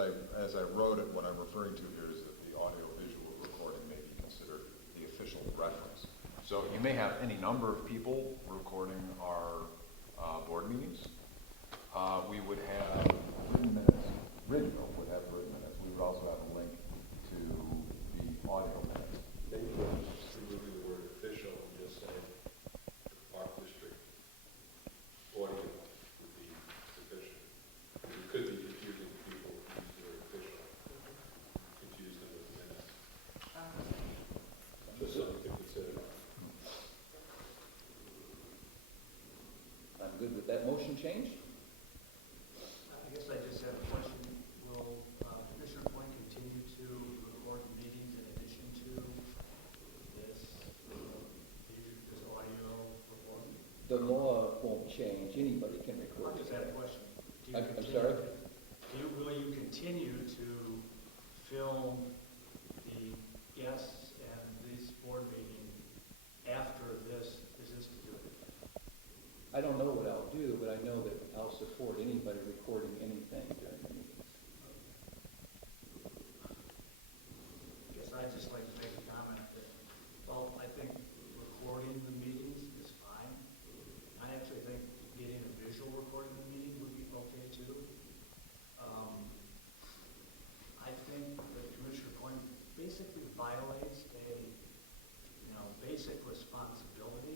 I wrote it, what I'm referring to here is that the audio-visual recording may be considered the official reference. So you may have any number of people recording our board meetings. We would have written minutes. Ridgeville would have written minutes. We would also have a link to the audio minutes. They could just remove the word official and just say Park District audio would be sufficient. It could be confusing to people who use the word official, confuse them with minutes. Just something to consider. I'm good with that motion change. I guess I just have a question. Will Commissioner Point continue to record meetings in addition to this audio recording? The law won't change. Anybody can record. I just had a question. Do you I'm continue- sorry? Will you continue to film the guests and this board meeting after this is instituted? I don't know what I'll do, but I know that I'll support anybody recording anything during the meetings. I guess I'd just like to make a comment that, well, I think recording the meetings is fine. I actually think getting a visual recording of the meeting would be okay too. I think that Commissioner Coyne basically violates a, basic responsibility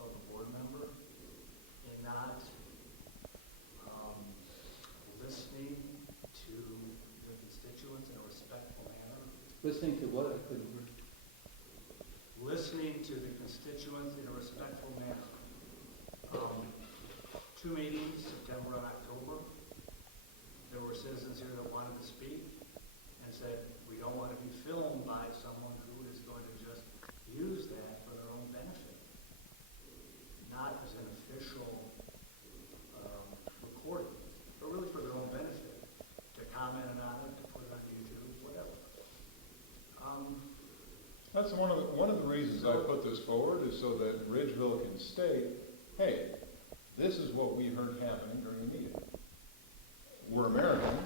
of the board member in not listening to the constituents in a respectful manner. Listening to what? I couldn't. Listening to the constituents in a respectful manner. 2 meetings, September and October. There were citizens here that wanted to speak and said, we don't want to be filmed by someone who is going to just use that for their own benefit, not as an official recording, but really for their own benefit, to comment on it, to put it on YouTube, whatever. That's one of the reasons I put this forward is so that Ridgeville can state, hey, this is what we heard happening during the meeting. We're Americans.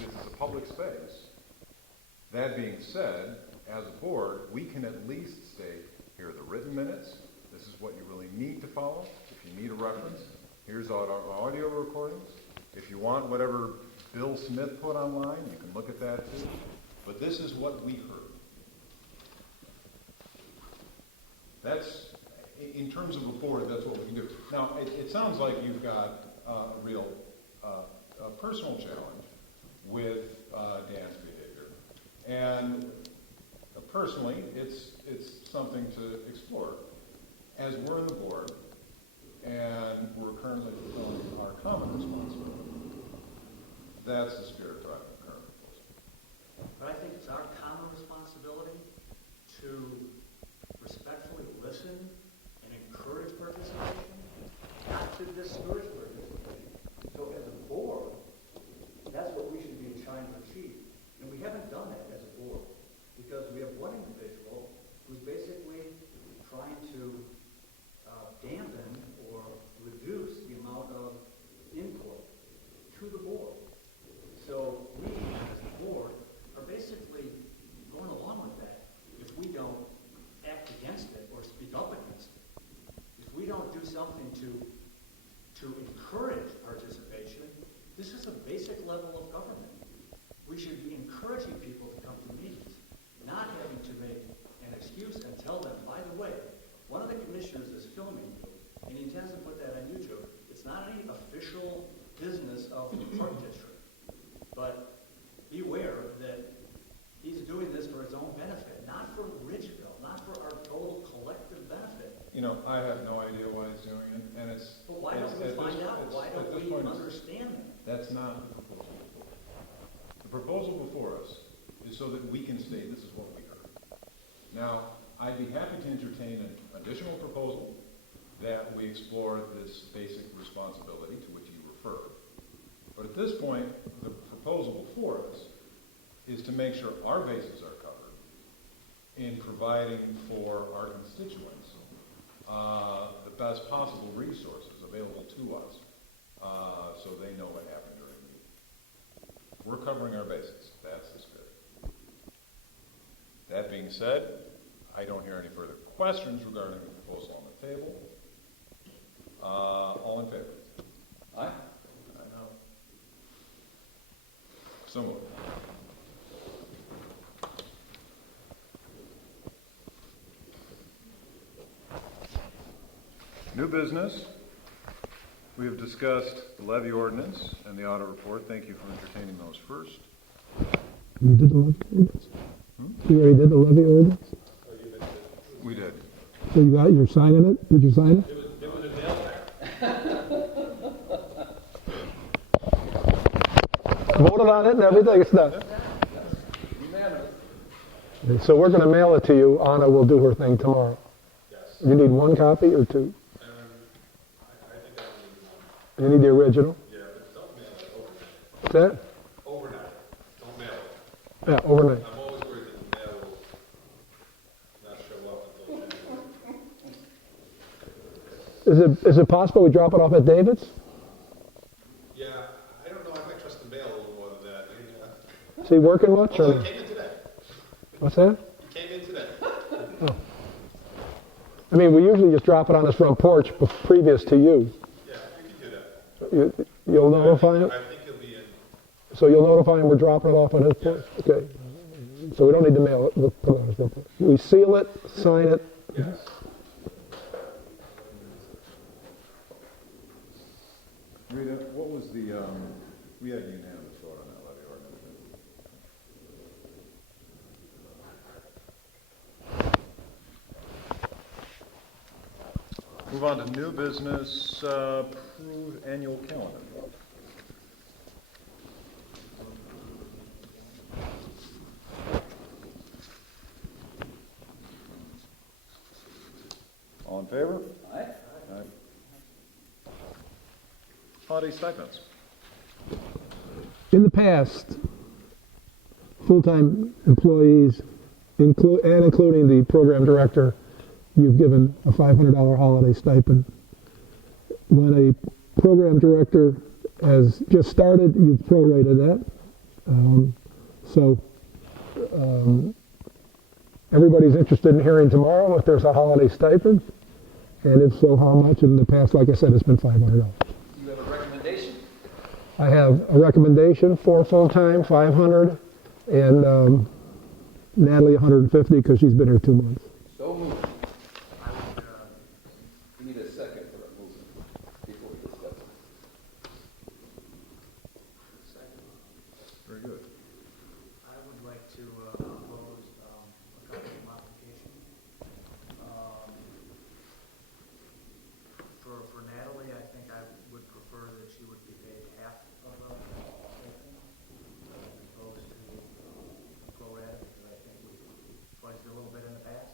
This is a public space. That being said, as a board, we can at least state, here are the written minutes. This is what you really need to follow. If you need a reference, here's our audio recordings. If you want whatever Bill Smith put online, you can look at that too. But this is what we heard. That's, in terms of a board, that's what we can do. Now, it sounds like you've got a real personal challenge with Dan's behavior. And personally, it's something to explore. As we're in the board, and we're currently fulfilling our common responsibility, that's the spirit driving the current proposal. But I think it's our common responsibility I have no idea why he's doing it, and it's. But why don't we at this- find out? it's- Why at don't this we point, it's- understand that? That's not the proposal before us. The proposal before us is so that we can state this is what we heard. Now, I'd be happy to entertain an additional proposal that we explore this basic responsibility to which you refer. But at this point, the proposal before us is to make sure our bases are covered in providing for our constituents the best possible resources available to us so they know what happened during the meeting. We're covering our bases. That's the spirit. That being said, I don't hear any further questions regarding the proposal on the table. All in favor? Aye. No. So moved. New business. We have discussed the levy ordinance and the audit report. Thank you for entertaining those first. You did the levy ordinance? You already did the levy ordinance? We did. So you're signing it? Did you sign it? It was a mail Voted on it and everything, it's done. So we're gonna mail it to you. Anna will do her thing tomorrow. Yes. You need one copy or two? I think I only need one. You need the original? Yeah, but don't mail it overnight. What's that? Overnight. Don't mail it. Yeah, overnight. I'm always worried that the mail will not show up until January. Is it possible we drop it off at David's? Yeah, I don't know. I might trust the mail a little more than that. Is he working much Well, or? it came in today. What's that? It came in today. I mean, we usually just drop it on his front porch previous to you. Yeah, you can do that. You'll notify him? I think he'll be in. So you'll notify him we're dropping it off on his porch? Okay. So we don't need to mail it. We'll put it on his front porch. We seal it, sign it. Yes. Rita, what was the, we had a unanimous vote on that levy ordinance. Move on to new business, approve annual calendar. All in favor? Aye. Aye. Holiday stipends. In the past, full-time employees, including the program director, you've given a $500 holiday stipend. When a program director has just started, you've prorated that. Everybody's interested in hearing tomorrow if there's a holiday stipend, and if so, how much. In the past, like I said, it's been $500. You have a recommendation? I have a recommendation for full-time, 500, and Natalie, 150, because she's been here 2 months. So moved. I would, We need a second for that motion before we discuss it. Very good. I would like to propose a couple of modifications. For Natalie, I think I would prefer that she would be paid half of a stipend as opposed to pro rata, because I think we fudged a little bit in the past.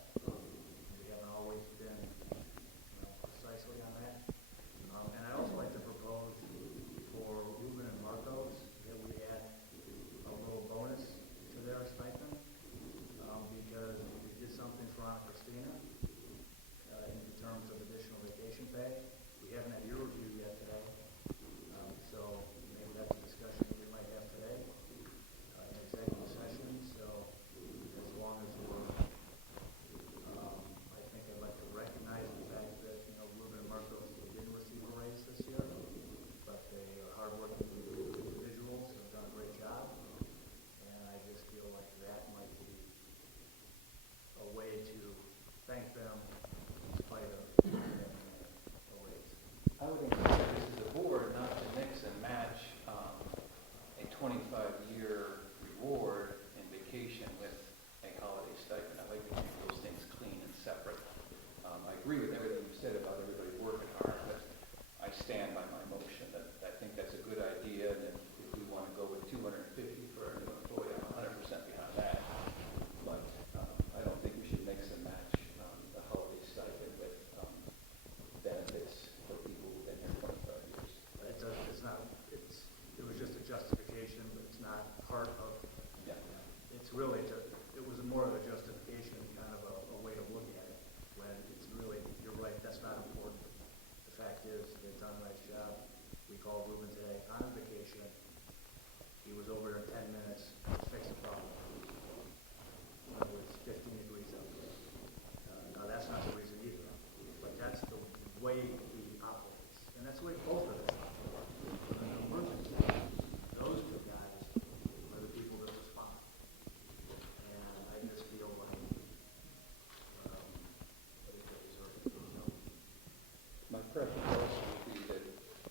really, it was more of a justification, kind of a way to look at it, when it's really, you're right, that's not important. The fact is, they've done a nice job. We called Ruben today on vacation. He was over there in 10 minutes, fixed the problem. When it was 15 degrees out there. Now, that's not the reason either, but that's the way he operates. And that's the way both of them operate. In an emergency, those two guys are the people that respond. And I just feel like they deserve it. My preference also would be that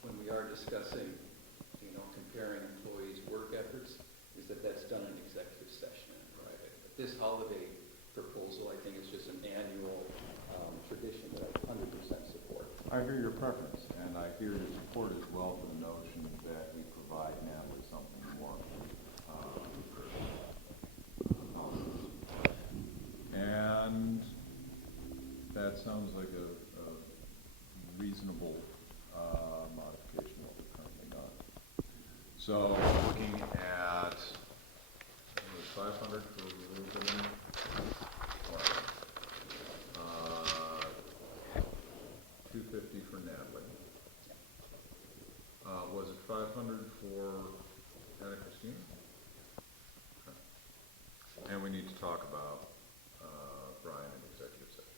when we are discussing, comparing employees' work efforts, is that that's done in executive session in private. But this holiday proposal, I think, is just an annual tradition that I 100% support. I hear your preference, and I hear your support as well for the notion that we provide Natalie something more. And that sounds like a reasonable modification of what we're currently done. So looking at, it was 500 for Ruben. 250 for Natalie. Was it 500 for Anna Christina? Okay. And we need to talk about Brian in executive session.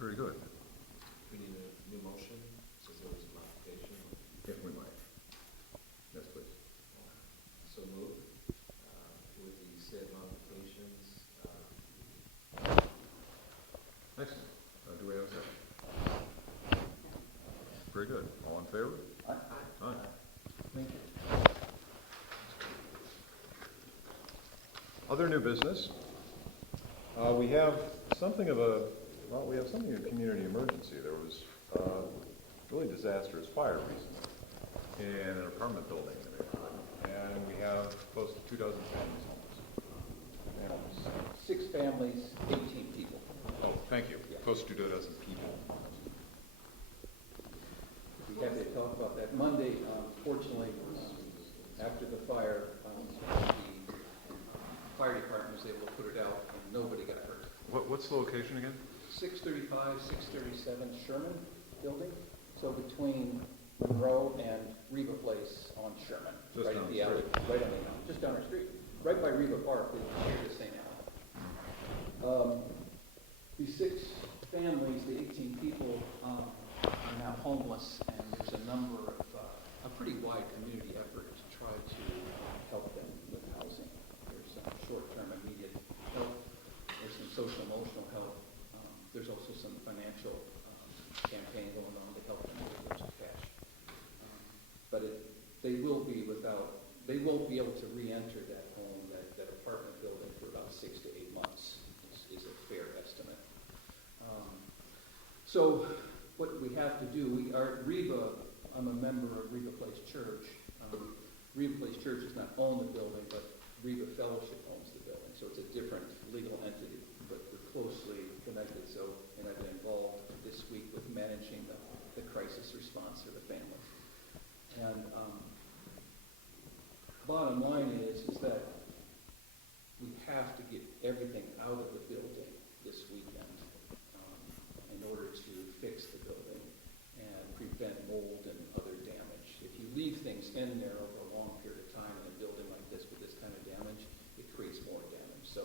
Very good. We need a new motion, since there was a modification. If we might. Yes, please. So moved, with the said modifications. Excellent. Do we have a second? Very good. All in favor? Aye. Aye. Thank you. Other new business. We have something of a community emergency. There was really disastrous fire recently in an apartment building in the neighborhood, and we have close to 24 families homeless. 6 families, 18 people. Oh, thank you. Close to 24 people. We have to talk about that. Monday, fortunately, after the fire, the fire department was able to put it out and nobody got hurt. What's the location again? 635, 637 Sherman building. So between Monroe and Reba Place on Sherman. Just right down at the the alley, street. right on the alley, just down our street. Right by Reba Park, we share the same alley. These 6 families, the 18 people, are now homeless, and there's a number of, a pretty wide community effort to try to help them with housing. There's some short-term immediate help, there's some social emotional help, there's also some financial campaign going on to help them with some cash. But they won't be able to re-enter that home, that apartment building for about 6 to 8 months is a fair estimate. So what we have to do, I'm a member of Reba Place Church. Reba Place Church does not own the building, but Reba Fellowship owns the building. So it's a different legal entity, but we're closely connected. And I've been involved this week with managing the crisis response for the family. And bottom line is that we have to get everything out of the building this weekend in order to fix the building and prevent mold and other damage. If you leave things in there over a long period of time in a building like this with this kind of damage, it creates more damage. So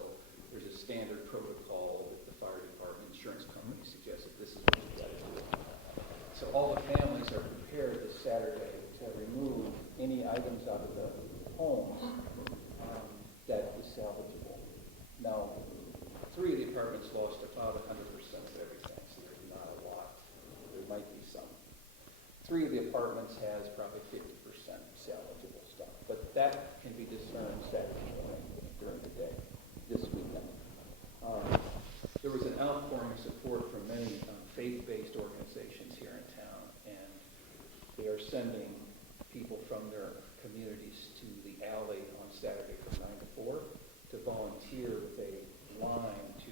there's a standard protocol that the fire department, insurance company suggests that this is what you got to do. So all the families are prepared this Saturday to remove any items out of the homes that is salvageable. Now, 3 of the apartments lost about 100% of everything, so there's not a lot. There might be some. 3 of the apartments has probably 50% salvageable stuff, but that can be discerned Saturday morning during the day, this weekend. There was an outpouring of support from many faith-based organizations here in town, and they are sending people from their communities to the alley on Saturday from 9 to 4 to volunteer with a line to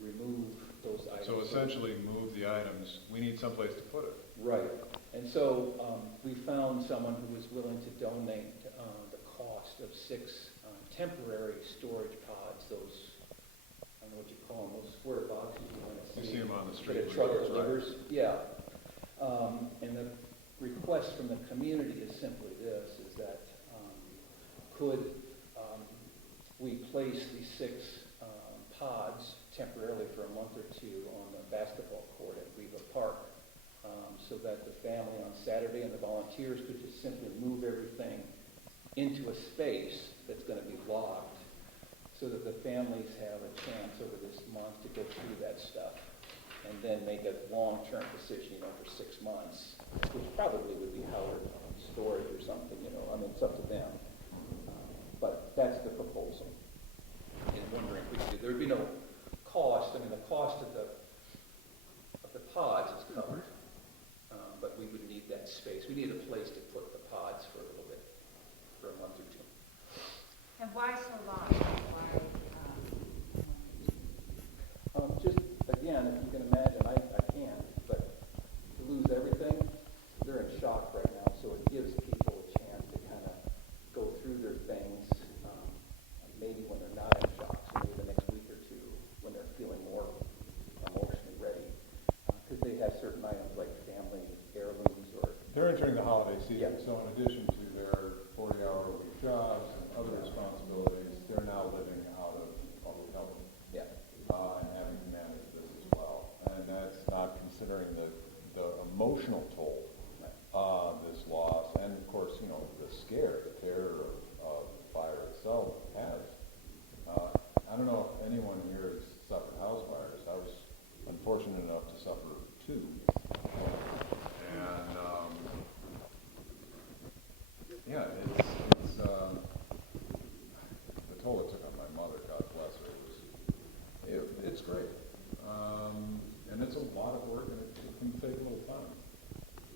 remove those items. So essentially move the items. We need someplace to put it. Right. And And so we found someone who was willing to donate the cost of 6 temporary storage pods, those, I don't know what you call them, those square boxes you want to see. You see them on the That street. a truck That's right. delivers, yeah. And the request from the community is simply this, is that could we place these 6 pods temporarily for a month or 2 on the basketball court at Riva Park, so that the family on Saturday and the volunteers could just simply move everything into a space that's going to be locked, so that the families have a chance over this month to go through that stuff and then make a long-term decision, for 6 months, which probably would be Howard storage or something, I mean, it's up to them. But that's the proposal. And wondering if we could, there'd be no cost, I mean, the cost of the pods is covered, but we would need that space. We need a place to put the pods for a little bit, for a month or 2. And why so long? Why, Just, again, if you can imagine, I can't, but to lose everything, they're in shock right now, so it gives people a chance to kind of go through their things, maybe when they're not in shock, so maybe the next week or 2, when they're feeling more emotionally ready, because they have certain items like family heirlooms or... They're entering the holiday season, Yeah. so in addition to their 40-hour-a-week jobs and other responsibilities, they're now living out of a hotel room. Yeah. And having to manage this as well. And that's not considering the emotional toll this loss, and of course, the scare, the terror of fire itself has. I don't know if anyone here has suffered house fires. I was unfortunate enough to suffer 2. And yeah, it's the toll it took on my mother, God bless her, it's great. And it's a lot of work, and it can take a little time.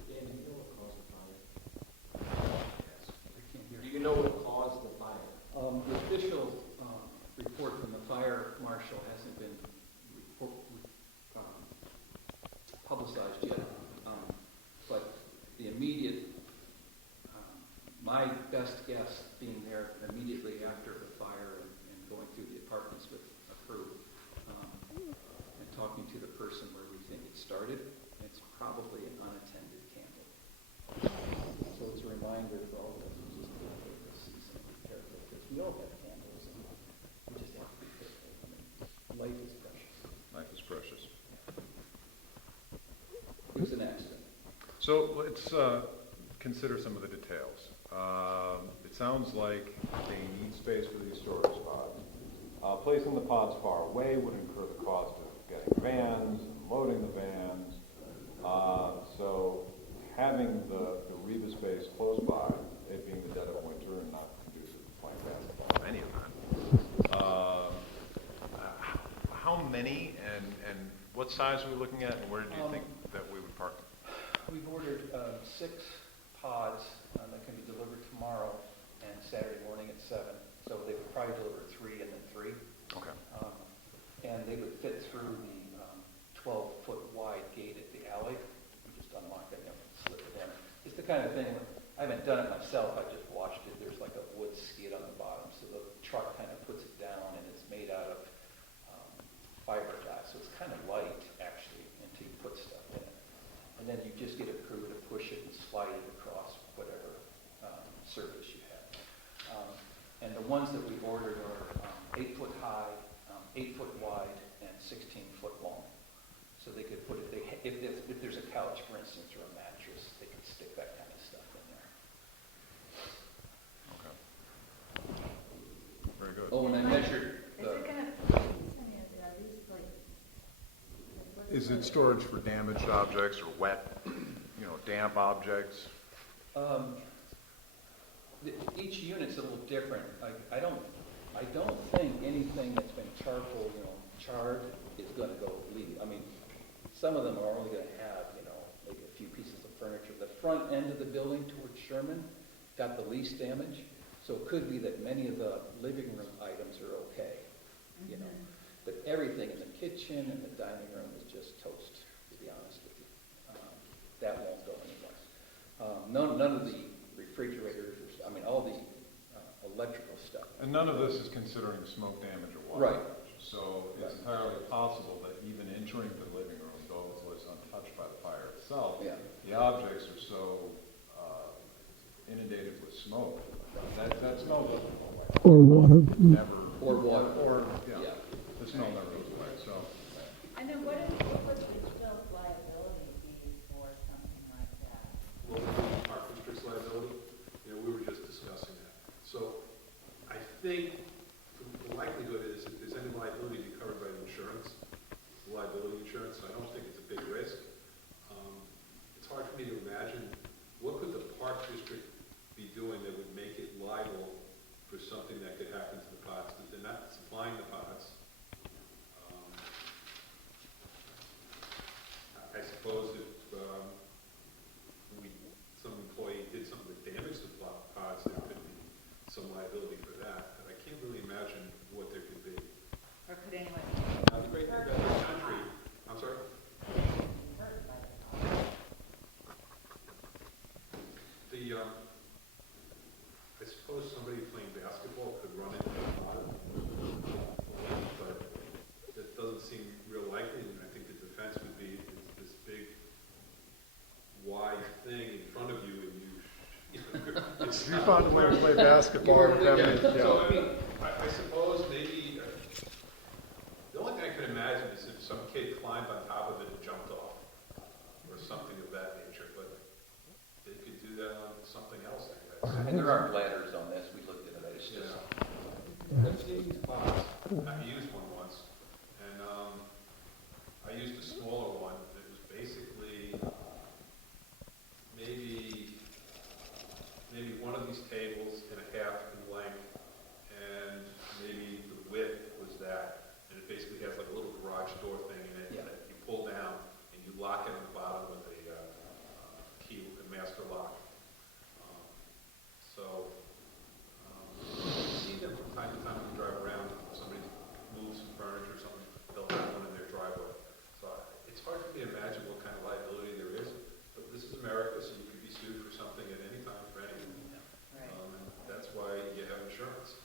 Dan, do you know what caused the fire? I can't hear Do you know what caused the fire? The official report from the fire marshal hasn't been publicized yet, but the immediate, my best guess being there immediately after the fire and going through the apartments with a crew and talking to the person where we think it started, it's probably an unattended candle. So it's a reminder for all of us to just be careful this season, be careful, because we all have candles and we just have to be careful. I mean, life is precious. Life is precious. It was an accident. So let's consider some of the details. It sounds like they need space for these storage pods. Placing the pods far away would incur the cost of getting vans, and loading the vans. So having the Riva space close by, it being the dead of winter and not conducive to playing basketball in any event. How many and what size are we looking at, and where do you think that we would park them? We've ordered 6 pods that can be delivered tomorrow and Saturday morning at 7. So they would probably deliver 3 and then 3. Okay. And they would fit through the 12-foot wide gate at the alley. You just unlock it and slip it in. It's the kind of thing, I haven't done it myself, I just watched it. There's like a wood skid on the bottom, so the truck kind of puts it down, and it's made out of fiberglass. So it's kind of light, actually, until you put stuff in it. And then you just get a crew to push it and slide it across whatever surface you have. And the ones that we've ordered are 8 foot high, 8 foot wide, and 16 foot long. So they could put it, if there's a couch, for instance, or a mattress, they could stick that kind of stuff in there. Okay. Very good. Oh, and I measured is the, it gonna, are these like? Is it storage for damaged objects or wet, damp objects? Each unit's a little different. I don't think anything that's been charcoal, charred is gonna go leak. I mean, some of them are only gonna have, maybe a few pieces of furniture. The front end of the building towards Sherman got the least damage, so it could be that many of the living room items are okay, But everything in the kitchen and the dining room is just toast, to be honest with you. That won't go anywhere. None of the refrigerators, I mean, all the electrical stuff. And none of this is considering smoke damage or water Right. damage. So it's entirely possible that even entering the living room, though it was untouched by the fire itself, Yeah. the objects are so inundated with smoke, that's no livable. Or water. Never. Or water. Or, yeah, Yeah. the smell never goes away, so. And then what would Richville's liability be for something like that? Well, the Park District's liability, we were just discussing that. So I think the likelihood is if there's any liability to be covered by the insurance, liability insurance, so I don't think it's a big risk. It's hard for me to imagine, what could the Park District be doing that would make it liable for something that could happen to the pods? Because they're not supplying the pods. I suppose if some employee did something that damaged the pods, there could be some liability for that, but I can't really imagine what there could be. Or could anyone The great thing about this country, I'm sorry? be hurt by the pod? I suppose somebody playing basketball could run into the pod, but that doesn't seem real likely, and I think the defense would be this big, wide thing in front of you, and If you found a way to play basketball, So, I mean, I suppose maybe, the only thing I can imagine is if some kid climbed on top of it and jumped off, or something of that nature, but they could do that on something else, I guess. And there aren't ladders on this, we looked into that, it's just. I've seen these pods. I used one once, and I used a smaller one. It was basically maybe one of these tables and a half in length, and maybe the width was that. And it basically has like a little garage door thing in it that you pull down and you lock it on the bottom with a key, a master lock. So you see them from time to time when you drive around. Somebody moves some furniture or something, they'll have one in their driveway. So it's hard for me to imagine what kind of liability there is, but this is America, so you can be sued for something at any time for anything. Right. And that's why you have insurance.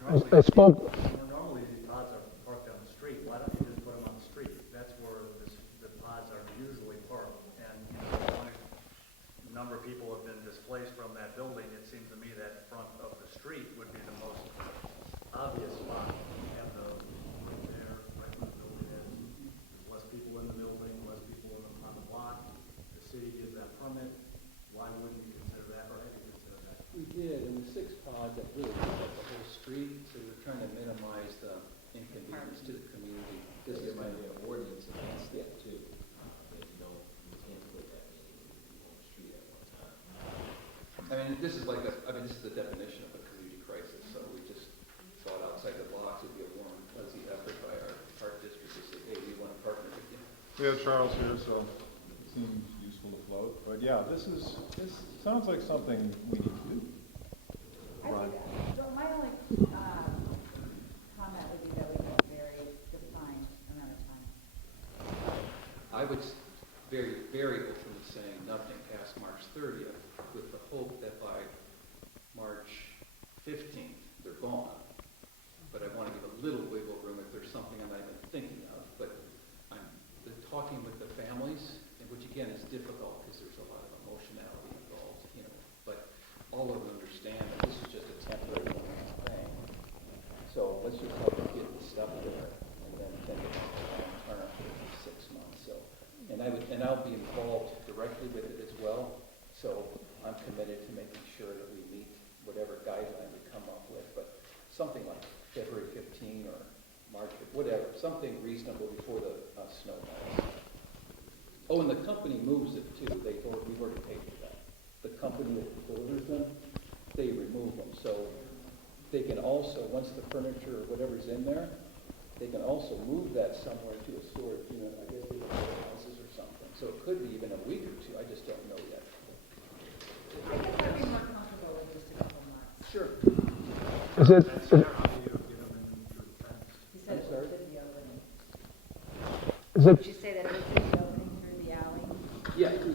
I spoke, Normally, these pods are parked on the street. Why don't you just put them on the street? That's where the pods are usually parked. And, a number of people have been displaced from that building. It seems to me that front of the street would be the most obvious spot. Have the, there, right where the building is. There's less people in the building, less people on the block. The city gives that permit. Why wouldn't you consider that, or have you considered that? We did, and the 6 pod that really took up the whole street, so we're trying to minimize the inconvenience to the community. Because there might be an ordinance against that too. That you can't put that many people on the street at one time. I mean, this is the definition of a community crisis, so we just thought outside the box, it'd be a warm, fuzzy effort by our park district to say, hey, we want to partner with you. We have Charles here, so it seems useful to float. But yeah, this sounds like something we need to do. Ron? So my only comment would be that we have a very defined amount of time. I would very, very openly saying nothing past March 30th with the hope that by March 15th, they're gone. But I want to give a little wiggle room if there's something I'm not even thinking of. But I'm talking with the families, and which again is difficult because there's a lot of emotionality involved, but all of them understand that this is just a temporary thing. So let's just help them get the stuff there and then think about the long term for 6 months. So, and I'll be involved directly with it as well. So I'm committed to making sure that we meet whatever guideline we come up with. But something like February 15 or March, whatever, something reasonable before the snow melts. Oh, and the company moves it too. We've already paid for that. The company that delivers them, they remove them. So they can also, once the furniture or whatever's in there, they can also move that somewhere to a storage unit. I guess they have warehouses or something. So it could be even a week or two. I just don't know yet. I guess I'd be more comfortable with just a couple months. Sure. is it, You said it would be opening. is it, Did you say that it would be opening through the alley? Yeah, through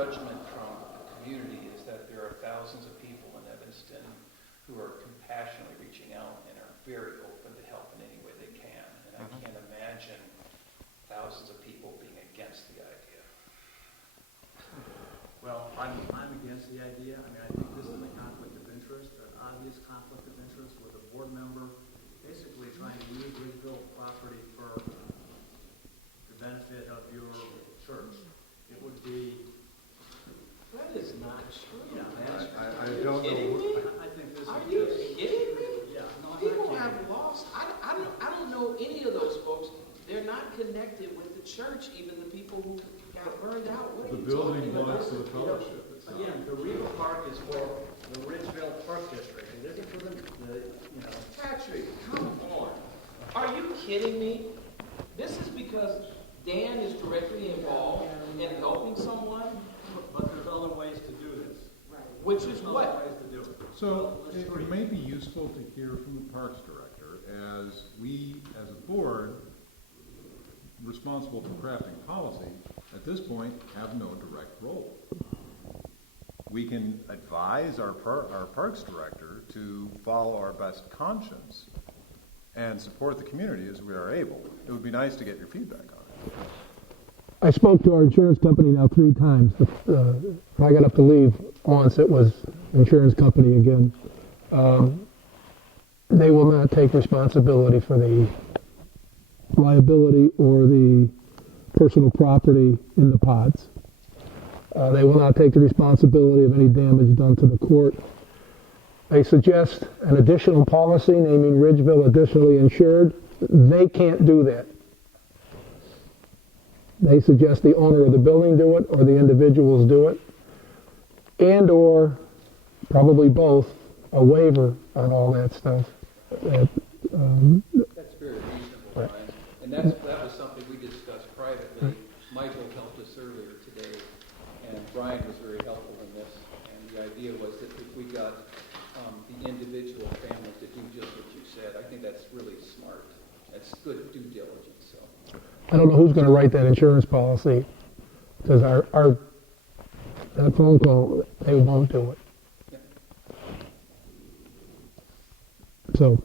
judgment from the community is that there are thousands of people in Evanston who are compassionately reaching out and are very open to help in any way they can. And I can't imagine thousands of people being against the idea. Well, I'm against the idea. I mean, I think this is a conflict of interest, an obvious conflict of interest with a board member basically trying to use Ridgeville property for the benefit of your church. It would be, That is not true. yeah, I don't Kidding know. me? I think this Are is you just, kidding me? yeah, no, I'm People not have kidding. lost, I don't know any of those folks. They're not connected with the church, even the people who got burned out. What are The you building talking belongs about? to the fellowship. It's not- Again, the Regal Park is for the Ridgeville Park District. It isn't for the. Patrick, come on. Are you kidding me? This is because Dan is directly involved in helping someone, But there's other ways to do this. which is There's other what? ways to do it. So Let's it agree. may be useful to hear from the Parks Director as we, as a board, responsible for crafting policy, at this point, have no direct role. We can advise our Parks Director to follow our best conscience and support the community as we are able. It would be nice to get your feedback on it. I spoke to our insurance company now 3 times. When I got up to leave once, it was insurance company again. They will not take responsibility for the liability or the personal property in the pods. They will not take the responsibility of any damage done to the court. They suggest an additional policy naming Ridgeville additionally insured. They can't do that. They suggest the owner of the building do it or the individuals do it, and or probably both, a waiver on all that stuff. That's very reasonable, Brian. And that was something we discussed privately. Michael helped us earlier today, and Brian was very helpful in this. And the idea was that if we got the individual families to do just what you said, I think that's really smart. That's good due diligence, so. I don't know who's going to write that insurance policy, because that phone call, they won't do it. So,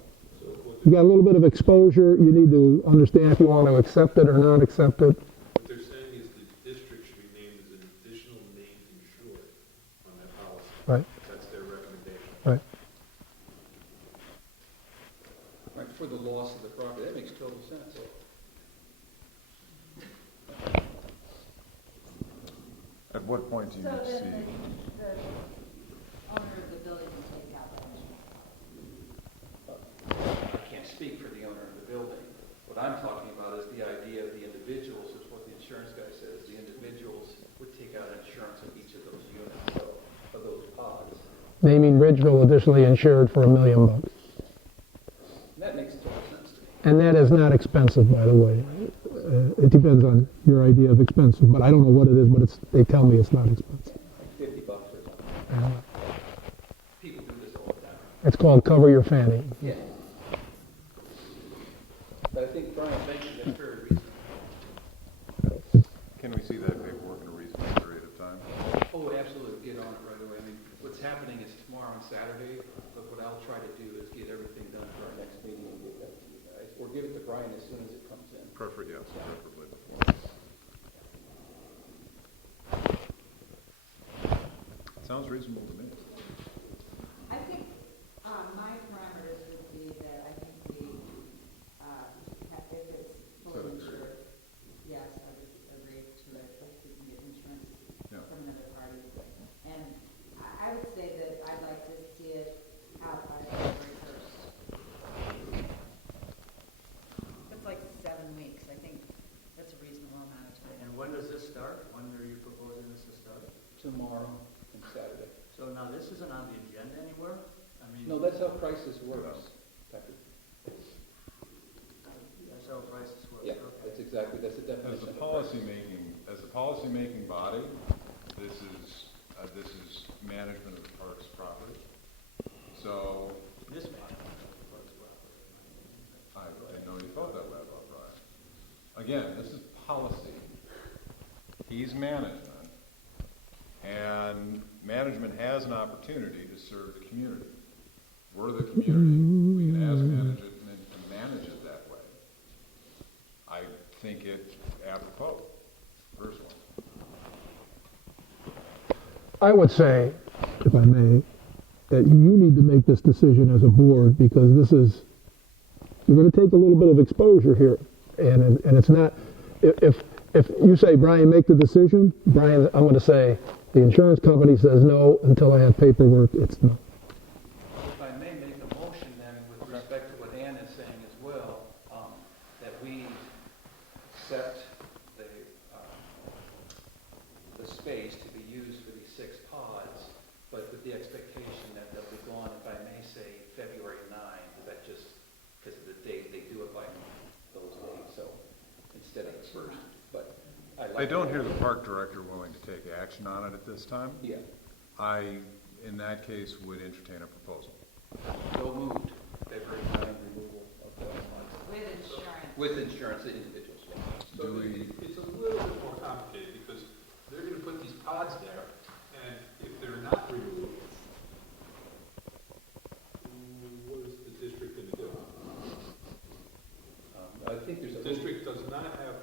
you got a little bit of exposure. You need to understand if you want to accept it or not accept it. What they're saying is the district should be named as an additional named insured on that policy. Right. That's their recommendation. Right. Right, for the loss of the property, that makes total sense. At what point do you So need to then see? the owner of the building will take out that. I can't speak for the owner of the building. What I'm talking about is the idea of the individuals, is what the insurance guy says. The individuals would take out insurance of each of those units, of those pods. Naming Ridgeville additionally insured for $1 million. That makes total sense to me. And that is not expensive, by the way. It depends on your idea of expensive, but I don't know what it is, but they tell me it's not expensive. Like $50 or something. People do this all the time. It's called cover your fanny. Yeah. But I think, Brian, thank you, that's very reasonable. Can we see that paperwork in a reasonable period of time? Oh, absolutely, get on it right away. I mean, what's happening is tomorrow and Saturday, but what I'll try to do is get everything done for our next meeting and get that to you guys. Or give it to Brian as soon as it comes in. Preferably, yes, preferably before. Sounds reasonable to me. I think, my parameters would be that I think we, if it's fully insured, yes, I would agree to it, if we can get insurance Yeah. from another party. And I would say that I'd like to see it out by February 1st. It's like 7 weeks, I think that's a reasonable amount of time. And when does this start? When are you proposing this to start? Tomorrow and Saturday. So now, this isn't on the agenda anywhere? I mean. No, that's how crisis works, Patrick. That's how prices work. Yeah, Okay. that's exactly, that's the definition As of a crisis. policymaking body, this is management of the park's property. So, This one. I didn't know you thought that way about Brian. Again, this is policy. He's management. And management has an opportunity to serve the community. We're the community, we can ask management to manage it that way. I think it's apropos, personally. I would say, if I may, that you need to make this decision as a board, because this is, you're going to take a little bit of exposure here. And it's not, if you say, Brian, make the decision, Brian, I'm going to say, the insurance company says no, until I have paperwork, it's no. If I may make a motion then with respect to what Ann is saying as well, that we set the space to be used for these 6 pods, but with the expectation that they'll be gone, if I may say, February 9, is that just because of the date, they do it by those days, so instead of the 1st, but I don't hear the park director willing to take action on it at this time. Yeah, I, in that case, would entertain a proposal. so moved, February 9 removal of the pods. With insurance. With insurance, the individuals. So it's a little bit more complicated because they're gonna put these pods there, and if they're not removed, what is the district gonna do? I think there's The a district does not have,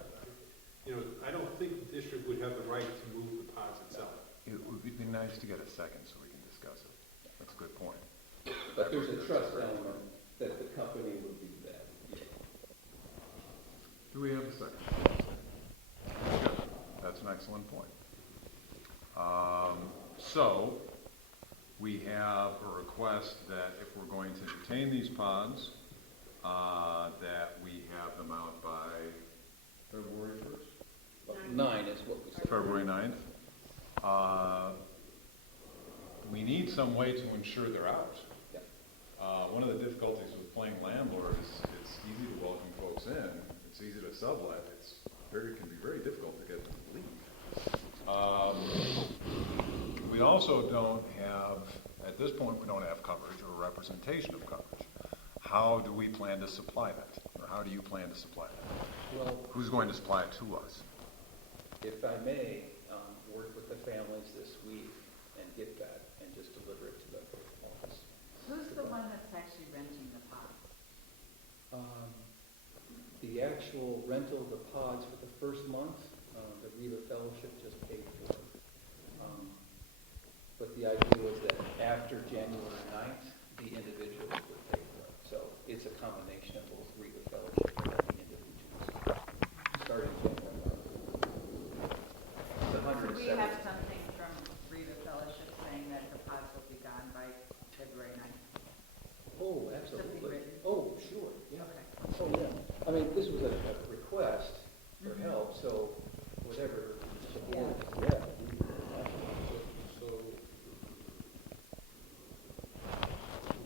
I don't think the district would have the right to move the pods itself. It would be nice to get a second so we can discuss it. That's a good point. But there's a trust element that the company would do that. Do we have a second? That's an excellent point. So, we have a request that if we're going to entertain these pods, that we have them out by February 1st? 9 is what we said. February 9th. We need some way to ensure they're out. Yeah. One of the difficulties with playing landlord is it's easy to welcome folks in, it's easy to sublet, it can be very difficult to get them to leave. We also don't have, at this point, we don't have coverage or representation of coverage. How do we plan to supply that? Or how do you plan to supply that? Well, Who's going to supply it to us? if I may, work with the families this week and get that and just deliver it to the office. Who's the one that's actually renting the pods? The actual rental of the pods for the first month, the Riva Fellowship just paid for it. But the idea was that after January 9th, the individuals would pay for it. So it's a combination of both Riva Fellowship and the individuals, starting January 9th. Do we have something from Riva Fellowship saying that the pods will be gone by February 9th? Oh, absolutely. Something written? Oh, sure, yeah. Okay. Oh, yeah. I mean, this was a request for help, so whatever the board, yeah. So,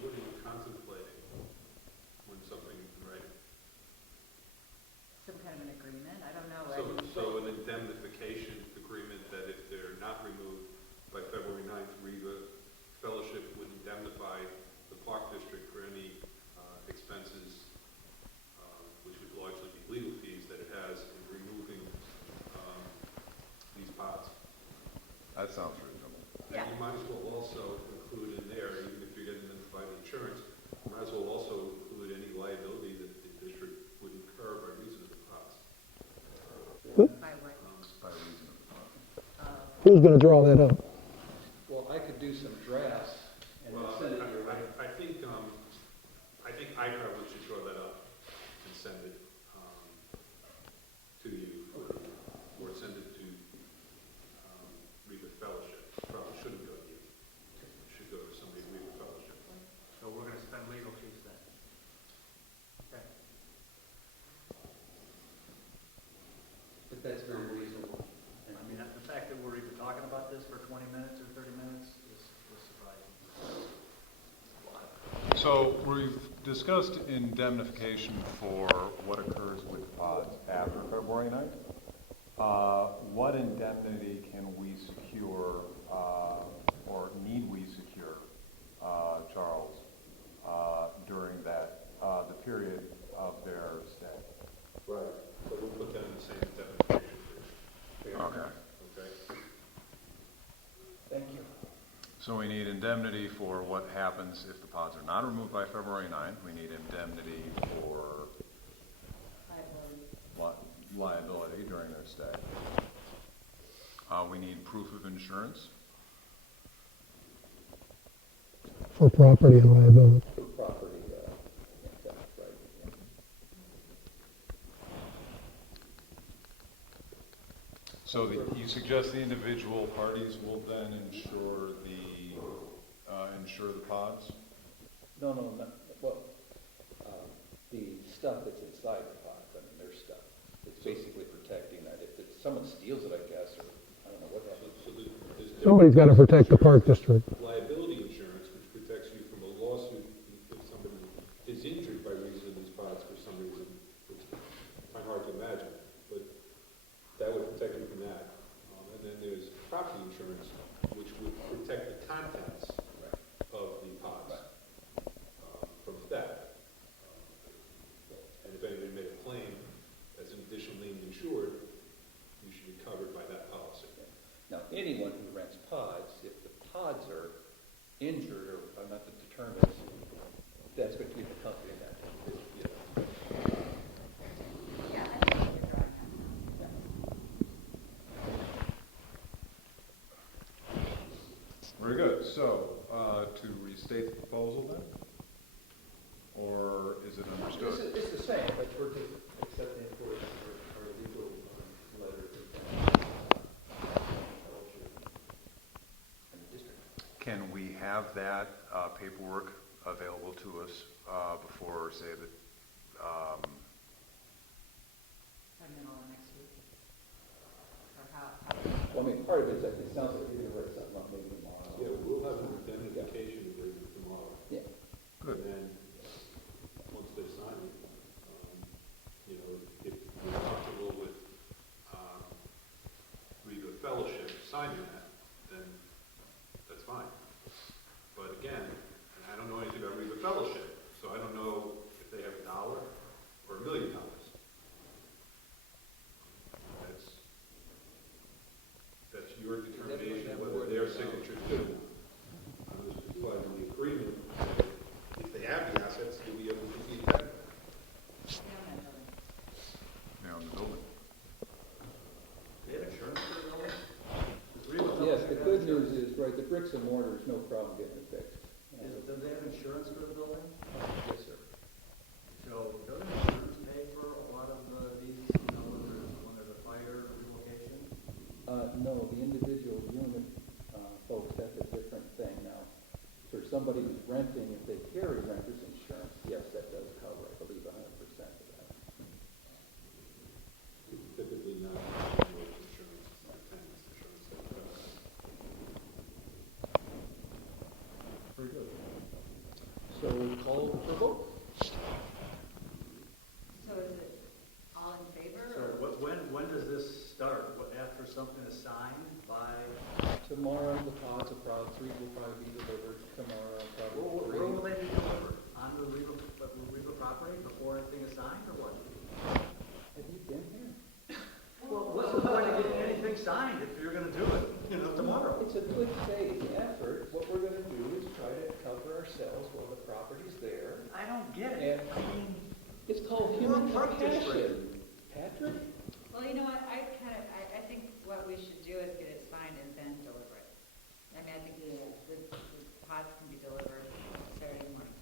what are you contemplating when something's ready? Some kind of an agreement? I don't know. So an indemnification agreement that if they're not removed by February 9th, Riva Fellowship would indemnify the Park District for any expenses, which would largely be legal fees that it has in removing these pods. That sounds reasonable. And you might as well also include in there, even if you're getting them by the insurance, you might as well also include any liability that the district would incur by reason of the pods. By what? By reason of the pod. Who's going to draw that up? Well, I could do some drafts and then Well, send it your way. I think iProblem should draw that up and send it to you, or send it to Riva Fellowship. Probably shouldn't go to you. It should go to somebody at Riva Fellowship. So we're gonna spend legal fees then. Okay. But that's very reasonable. I mean, the fact that we're even talking about this for 20 minutes or 30 minutes is surprising. So we've discussed indemnification for what occurs with pods after February 9th. What indemnity can we secure, or need we secure, Charles, during that, the period of their stay? Right. So we'll put that in the same indemnification. Okay. Okay? So we need indemnity for what happens if the pods are not removed by February 9th. We need indemnity for liability during their stay. We need proof of insurance. For property and liability. For property, that's right. So you suggest the individual parties will then insure the pods? No, well, the stuff that's inside the pods, I mean, their stuff. It's basically protecting that. If someone steals it, I guess, or I don't know what happens. Somebody's got to protect the park district. Liability insurance, which protects you from a lawsuit if somebody is injured by reason of these pods for some reason, which I find hard to imagine, but that would protect you from that. And then there's property insurance, which would protect the contents of the pods from theft. And if anybody made a claim as an additional named insured, you should be covered by that policy. Now, anyone who rents pods, if the pods are injured or are not determined, that's going to be the company that. Yeah, I think you're drawing Very good. So, to restate the proposal then? Or is it understood? It's the same, but we're just accepting it for our legal letter. Can we have that paperwork available to us before, say, the middle of next week. Or how? Well, I mean, part of it is that it sounds like you're going to write something up maybe tomorrow. Yeah, we'll have an indemnification agreement tomorrow. Yeah. Good. And then, once they sign it, you know, if you're comfortable with Riva Fellowship signing that, then that's fine. But again, and I don't know anything about Riva Fellowship, so I don't know if they have $1 or $1 million. That's your determination whether their signature is good enough. This is why in the agreement, if they have the assets, you'll be able to compete better. you know, in the building? They have insurance for the building? Yes, the good news is, right, the bricks and mortar is no problem getting it fixed. Do they have insurance for the building? Yes, sir. So doesn't insurance pay for a lot of these, you know, when there's a fire or relocation? No, the individual unit folks, that's a different thing now. For somebody who's renting, if they carry renter's insurance, yes, that does cover, I believe, 100% of that. Typically not insurance, not tenants insurance. Very good. So call for vote. So is it all in favor? So when does this start? After something is signed by? Tomorrow, the pods will probably be delivered tomorrow, probably. Where will they be delivered? On the Riva property before anything is signed or what? Have you been here? Well, what's the point of getting anything signed if you're gonna do it, you know, tomorrow? It's a good faith effort. What we're going to do is try to cover ourselves while the property's there. I don't get it. And I mean, it's called We're a human park district. compassion. Patrick? Well, you know what, I think what we should do is get it signed and then deliver it. I mean, I think the pods can be delivered Saturday morning.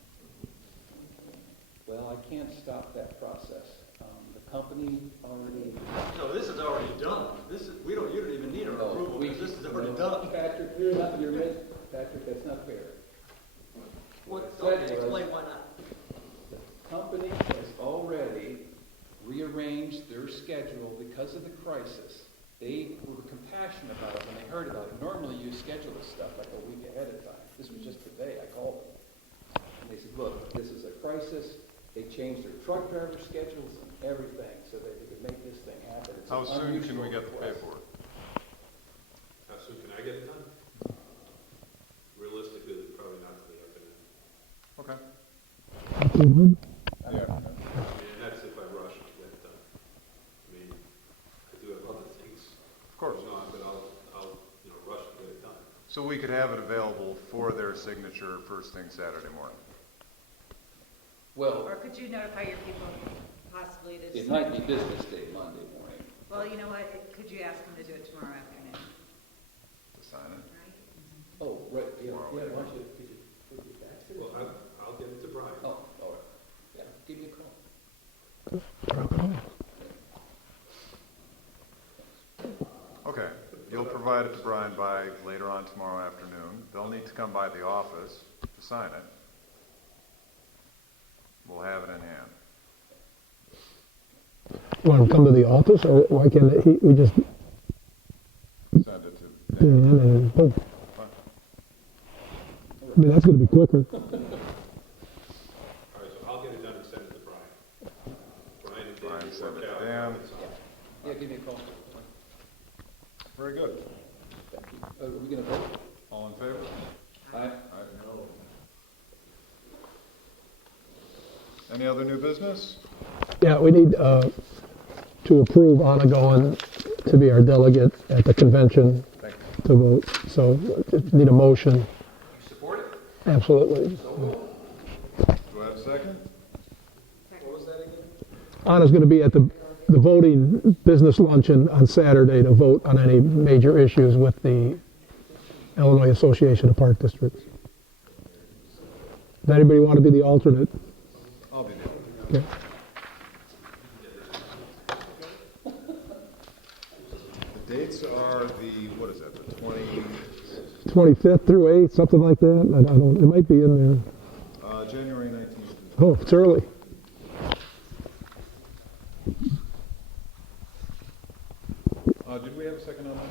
Well, I can't stop that process. The company already. so this is already done. You don't even need our approval because this is already done. Patrick, Patrick, that's not fair. Explain why not. The company has already rearranged their schedule because of the crisis. They were compassionate about it when they heard about it. Normally you schedule this stuff like a week ahead of time. This was just today, I called them. And they said, look, this is a crisis. They changed their truck driver schedules and everything so that they could make this thing happen. It's How an soon can unusual we get the request. paperwork? How soon can I get it done? Realistically, probably not till the afternoon. Okay. Yeah. And that's if I rush to get it done. I mean, I do have other things Of course. going on, but I'll rush to get it done. So we could have it available for their signature first thing Saturday morning. Well, Or could you notify your people possibly to? it might be business day Monday morning. Well, you know what, could you ask them to do it tomorrow afternoon? To sign it. Oh, right, yeah, why don't you, could you back to Well, I'll get it to Brian. Oh, all right, yeah, give me a call. Okay, you'll provide it to Brian by later on tomorrow afternoon. They'll need to come by the office to sign it. We'll have it in hand. You want him to come to the office, or why can't we just, Send it to Dan and, boom. I mean, that's gonna be quicker. All right, so I'll get it done and send it to Brian. Brian and Dan Brian, will send work it to out Dan. how it's on. Yeah, give me a call. Very good. Thank you. Are we gonna vote? All in favor? Aye. Any other new business? Yeah, we need to approve Anna going to be our delegate at the convention Thank you. to vote. So just need a motion. Support it? Absolutely. Do I have a second? What was that again? Anna's going to be at the voting business luncheon on Saturday to vote on any major issues with the Illinois Association of Park Districts. Does anybody want to be the alternate? I'll be there. Okay. The dates are what is that, the 20, 25th through 8th, something like that. I don't. It might be in there. January 19th. Oh, it's early. Did we have a second on that?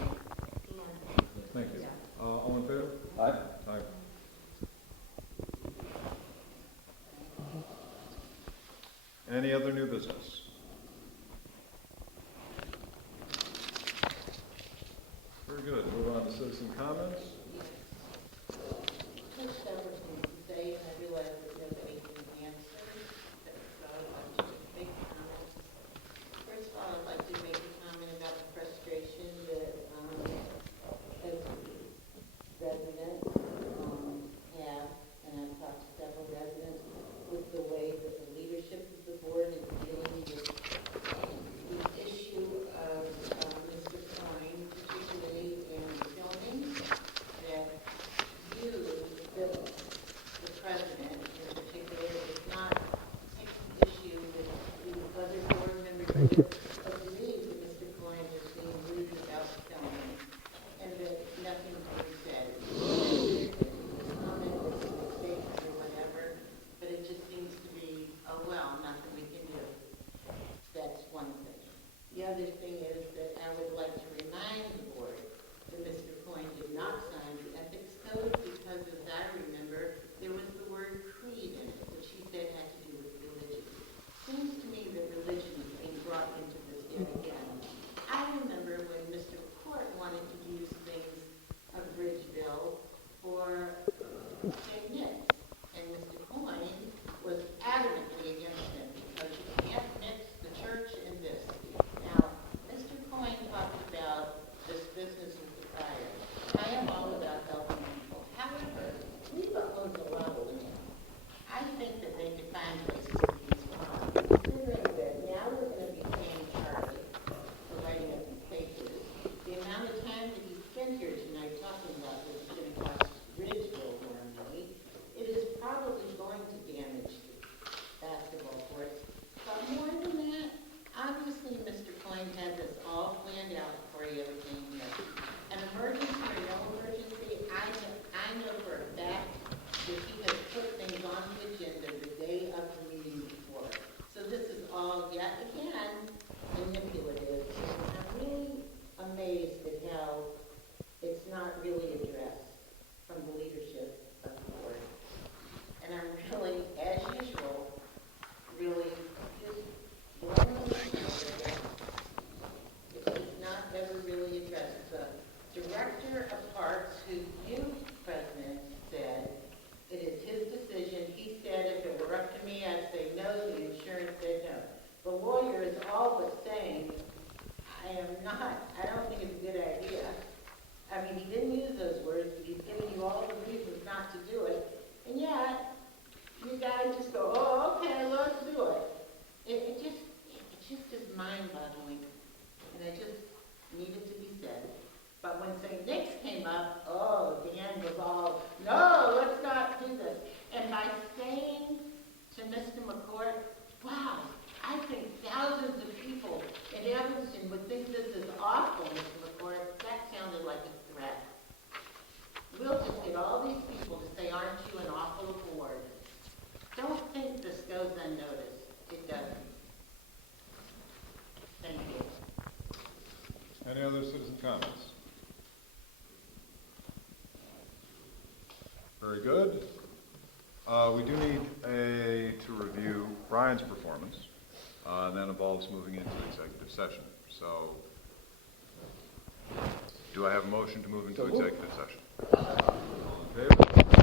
Thank you. All in favor? Aye. Aye. Any other new business? Very good. Move on to citizen comments. Just everything to say, and I realize that nobody can answer, but I'm just a big comment. First of all, I'd like to make a comment about the frustration that, as residents, have, and I've talked to several residents, with the way that the leadership of the board is dealing with the issue of, Mr. Klein, particularly in filming, that you, the president in particular, does not take the issue with the other board members Thank you. who believe that Mr. Klein is being rude about filming, and that nothing can be said. His comment was a mistake or whatever, but it just seems to be, oh well, nothing we can do. That's one thing. The other thing is that I would like to remind the board that Mr. Coyne did not sign the ethics code because, as I remember, there was the word creed in it, which he said had to do with religion. Seems to me that religion is being brought into this yet again. I remember when Mr. Court wanted to use things of Bridgeville for St. Nick's, and Mr. Coyne was adamantly against it because you can't mix the church and this. Now, Mr. Coyne talked about this business with the fire. I am all about helping people. However, we own a lot of land. I think that they could find places to use farm. Considering that now we're going to be paying Charlie for writing up these papers, the amount of time that he spent here tonight talking about this is going to cost Ridgeville more money. It is probably going to damage the basketball courts. But more than that, obviously Mr. Coyne had this all planned out before he ever came here. An emergency or no emergency, I know for a fact that he has put things on the agenda the day of the meeting before. So this is all yet again manipulative. And I'm really amazed at how it's not really addressed from the leadership of the board. And I'm really, as usual, really just blowing it's not ever really addressed. The director of parks, who you, President, said it is his decision. He said if it were up to me, I'd say no. The insurance said no. The lawyer is all but saying, I don't think it's a good idea. I mean, he didn't use those words, but he and it just needed to be said. But when St. Nick's came up, oh, Dan was all, no, let's not do this. And by saying to Mr. McCourt, wow, I think thousands of people in Evanston would think this is awful, Mr. McCourt, that sounded like a threat. We'll just get all these people to say, aren't you an awful board? Don't think this goes unnoticed. It doesn't. Thank you. Any other citizen comments? Very good. We do need to review Brian's performance, and that involves moving into executive session. So, do I have a motion to move into executive session? All in favor?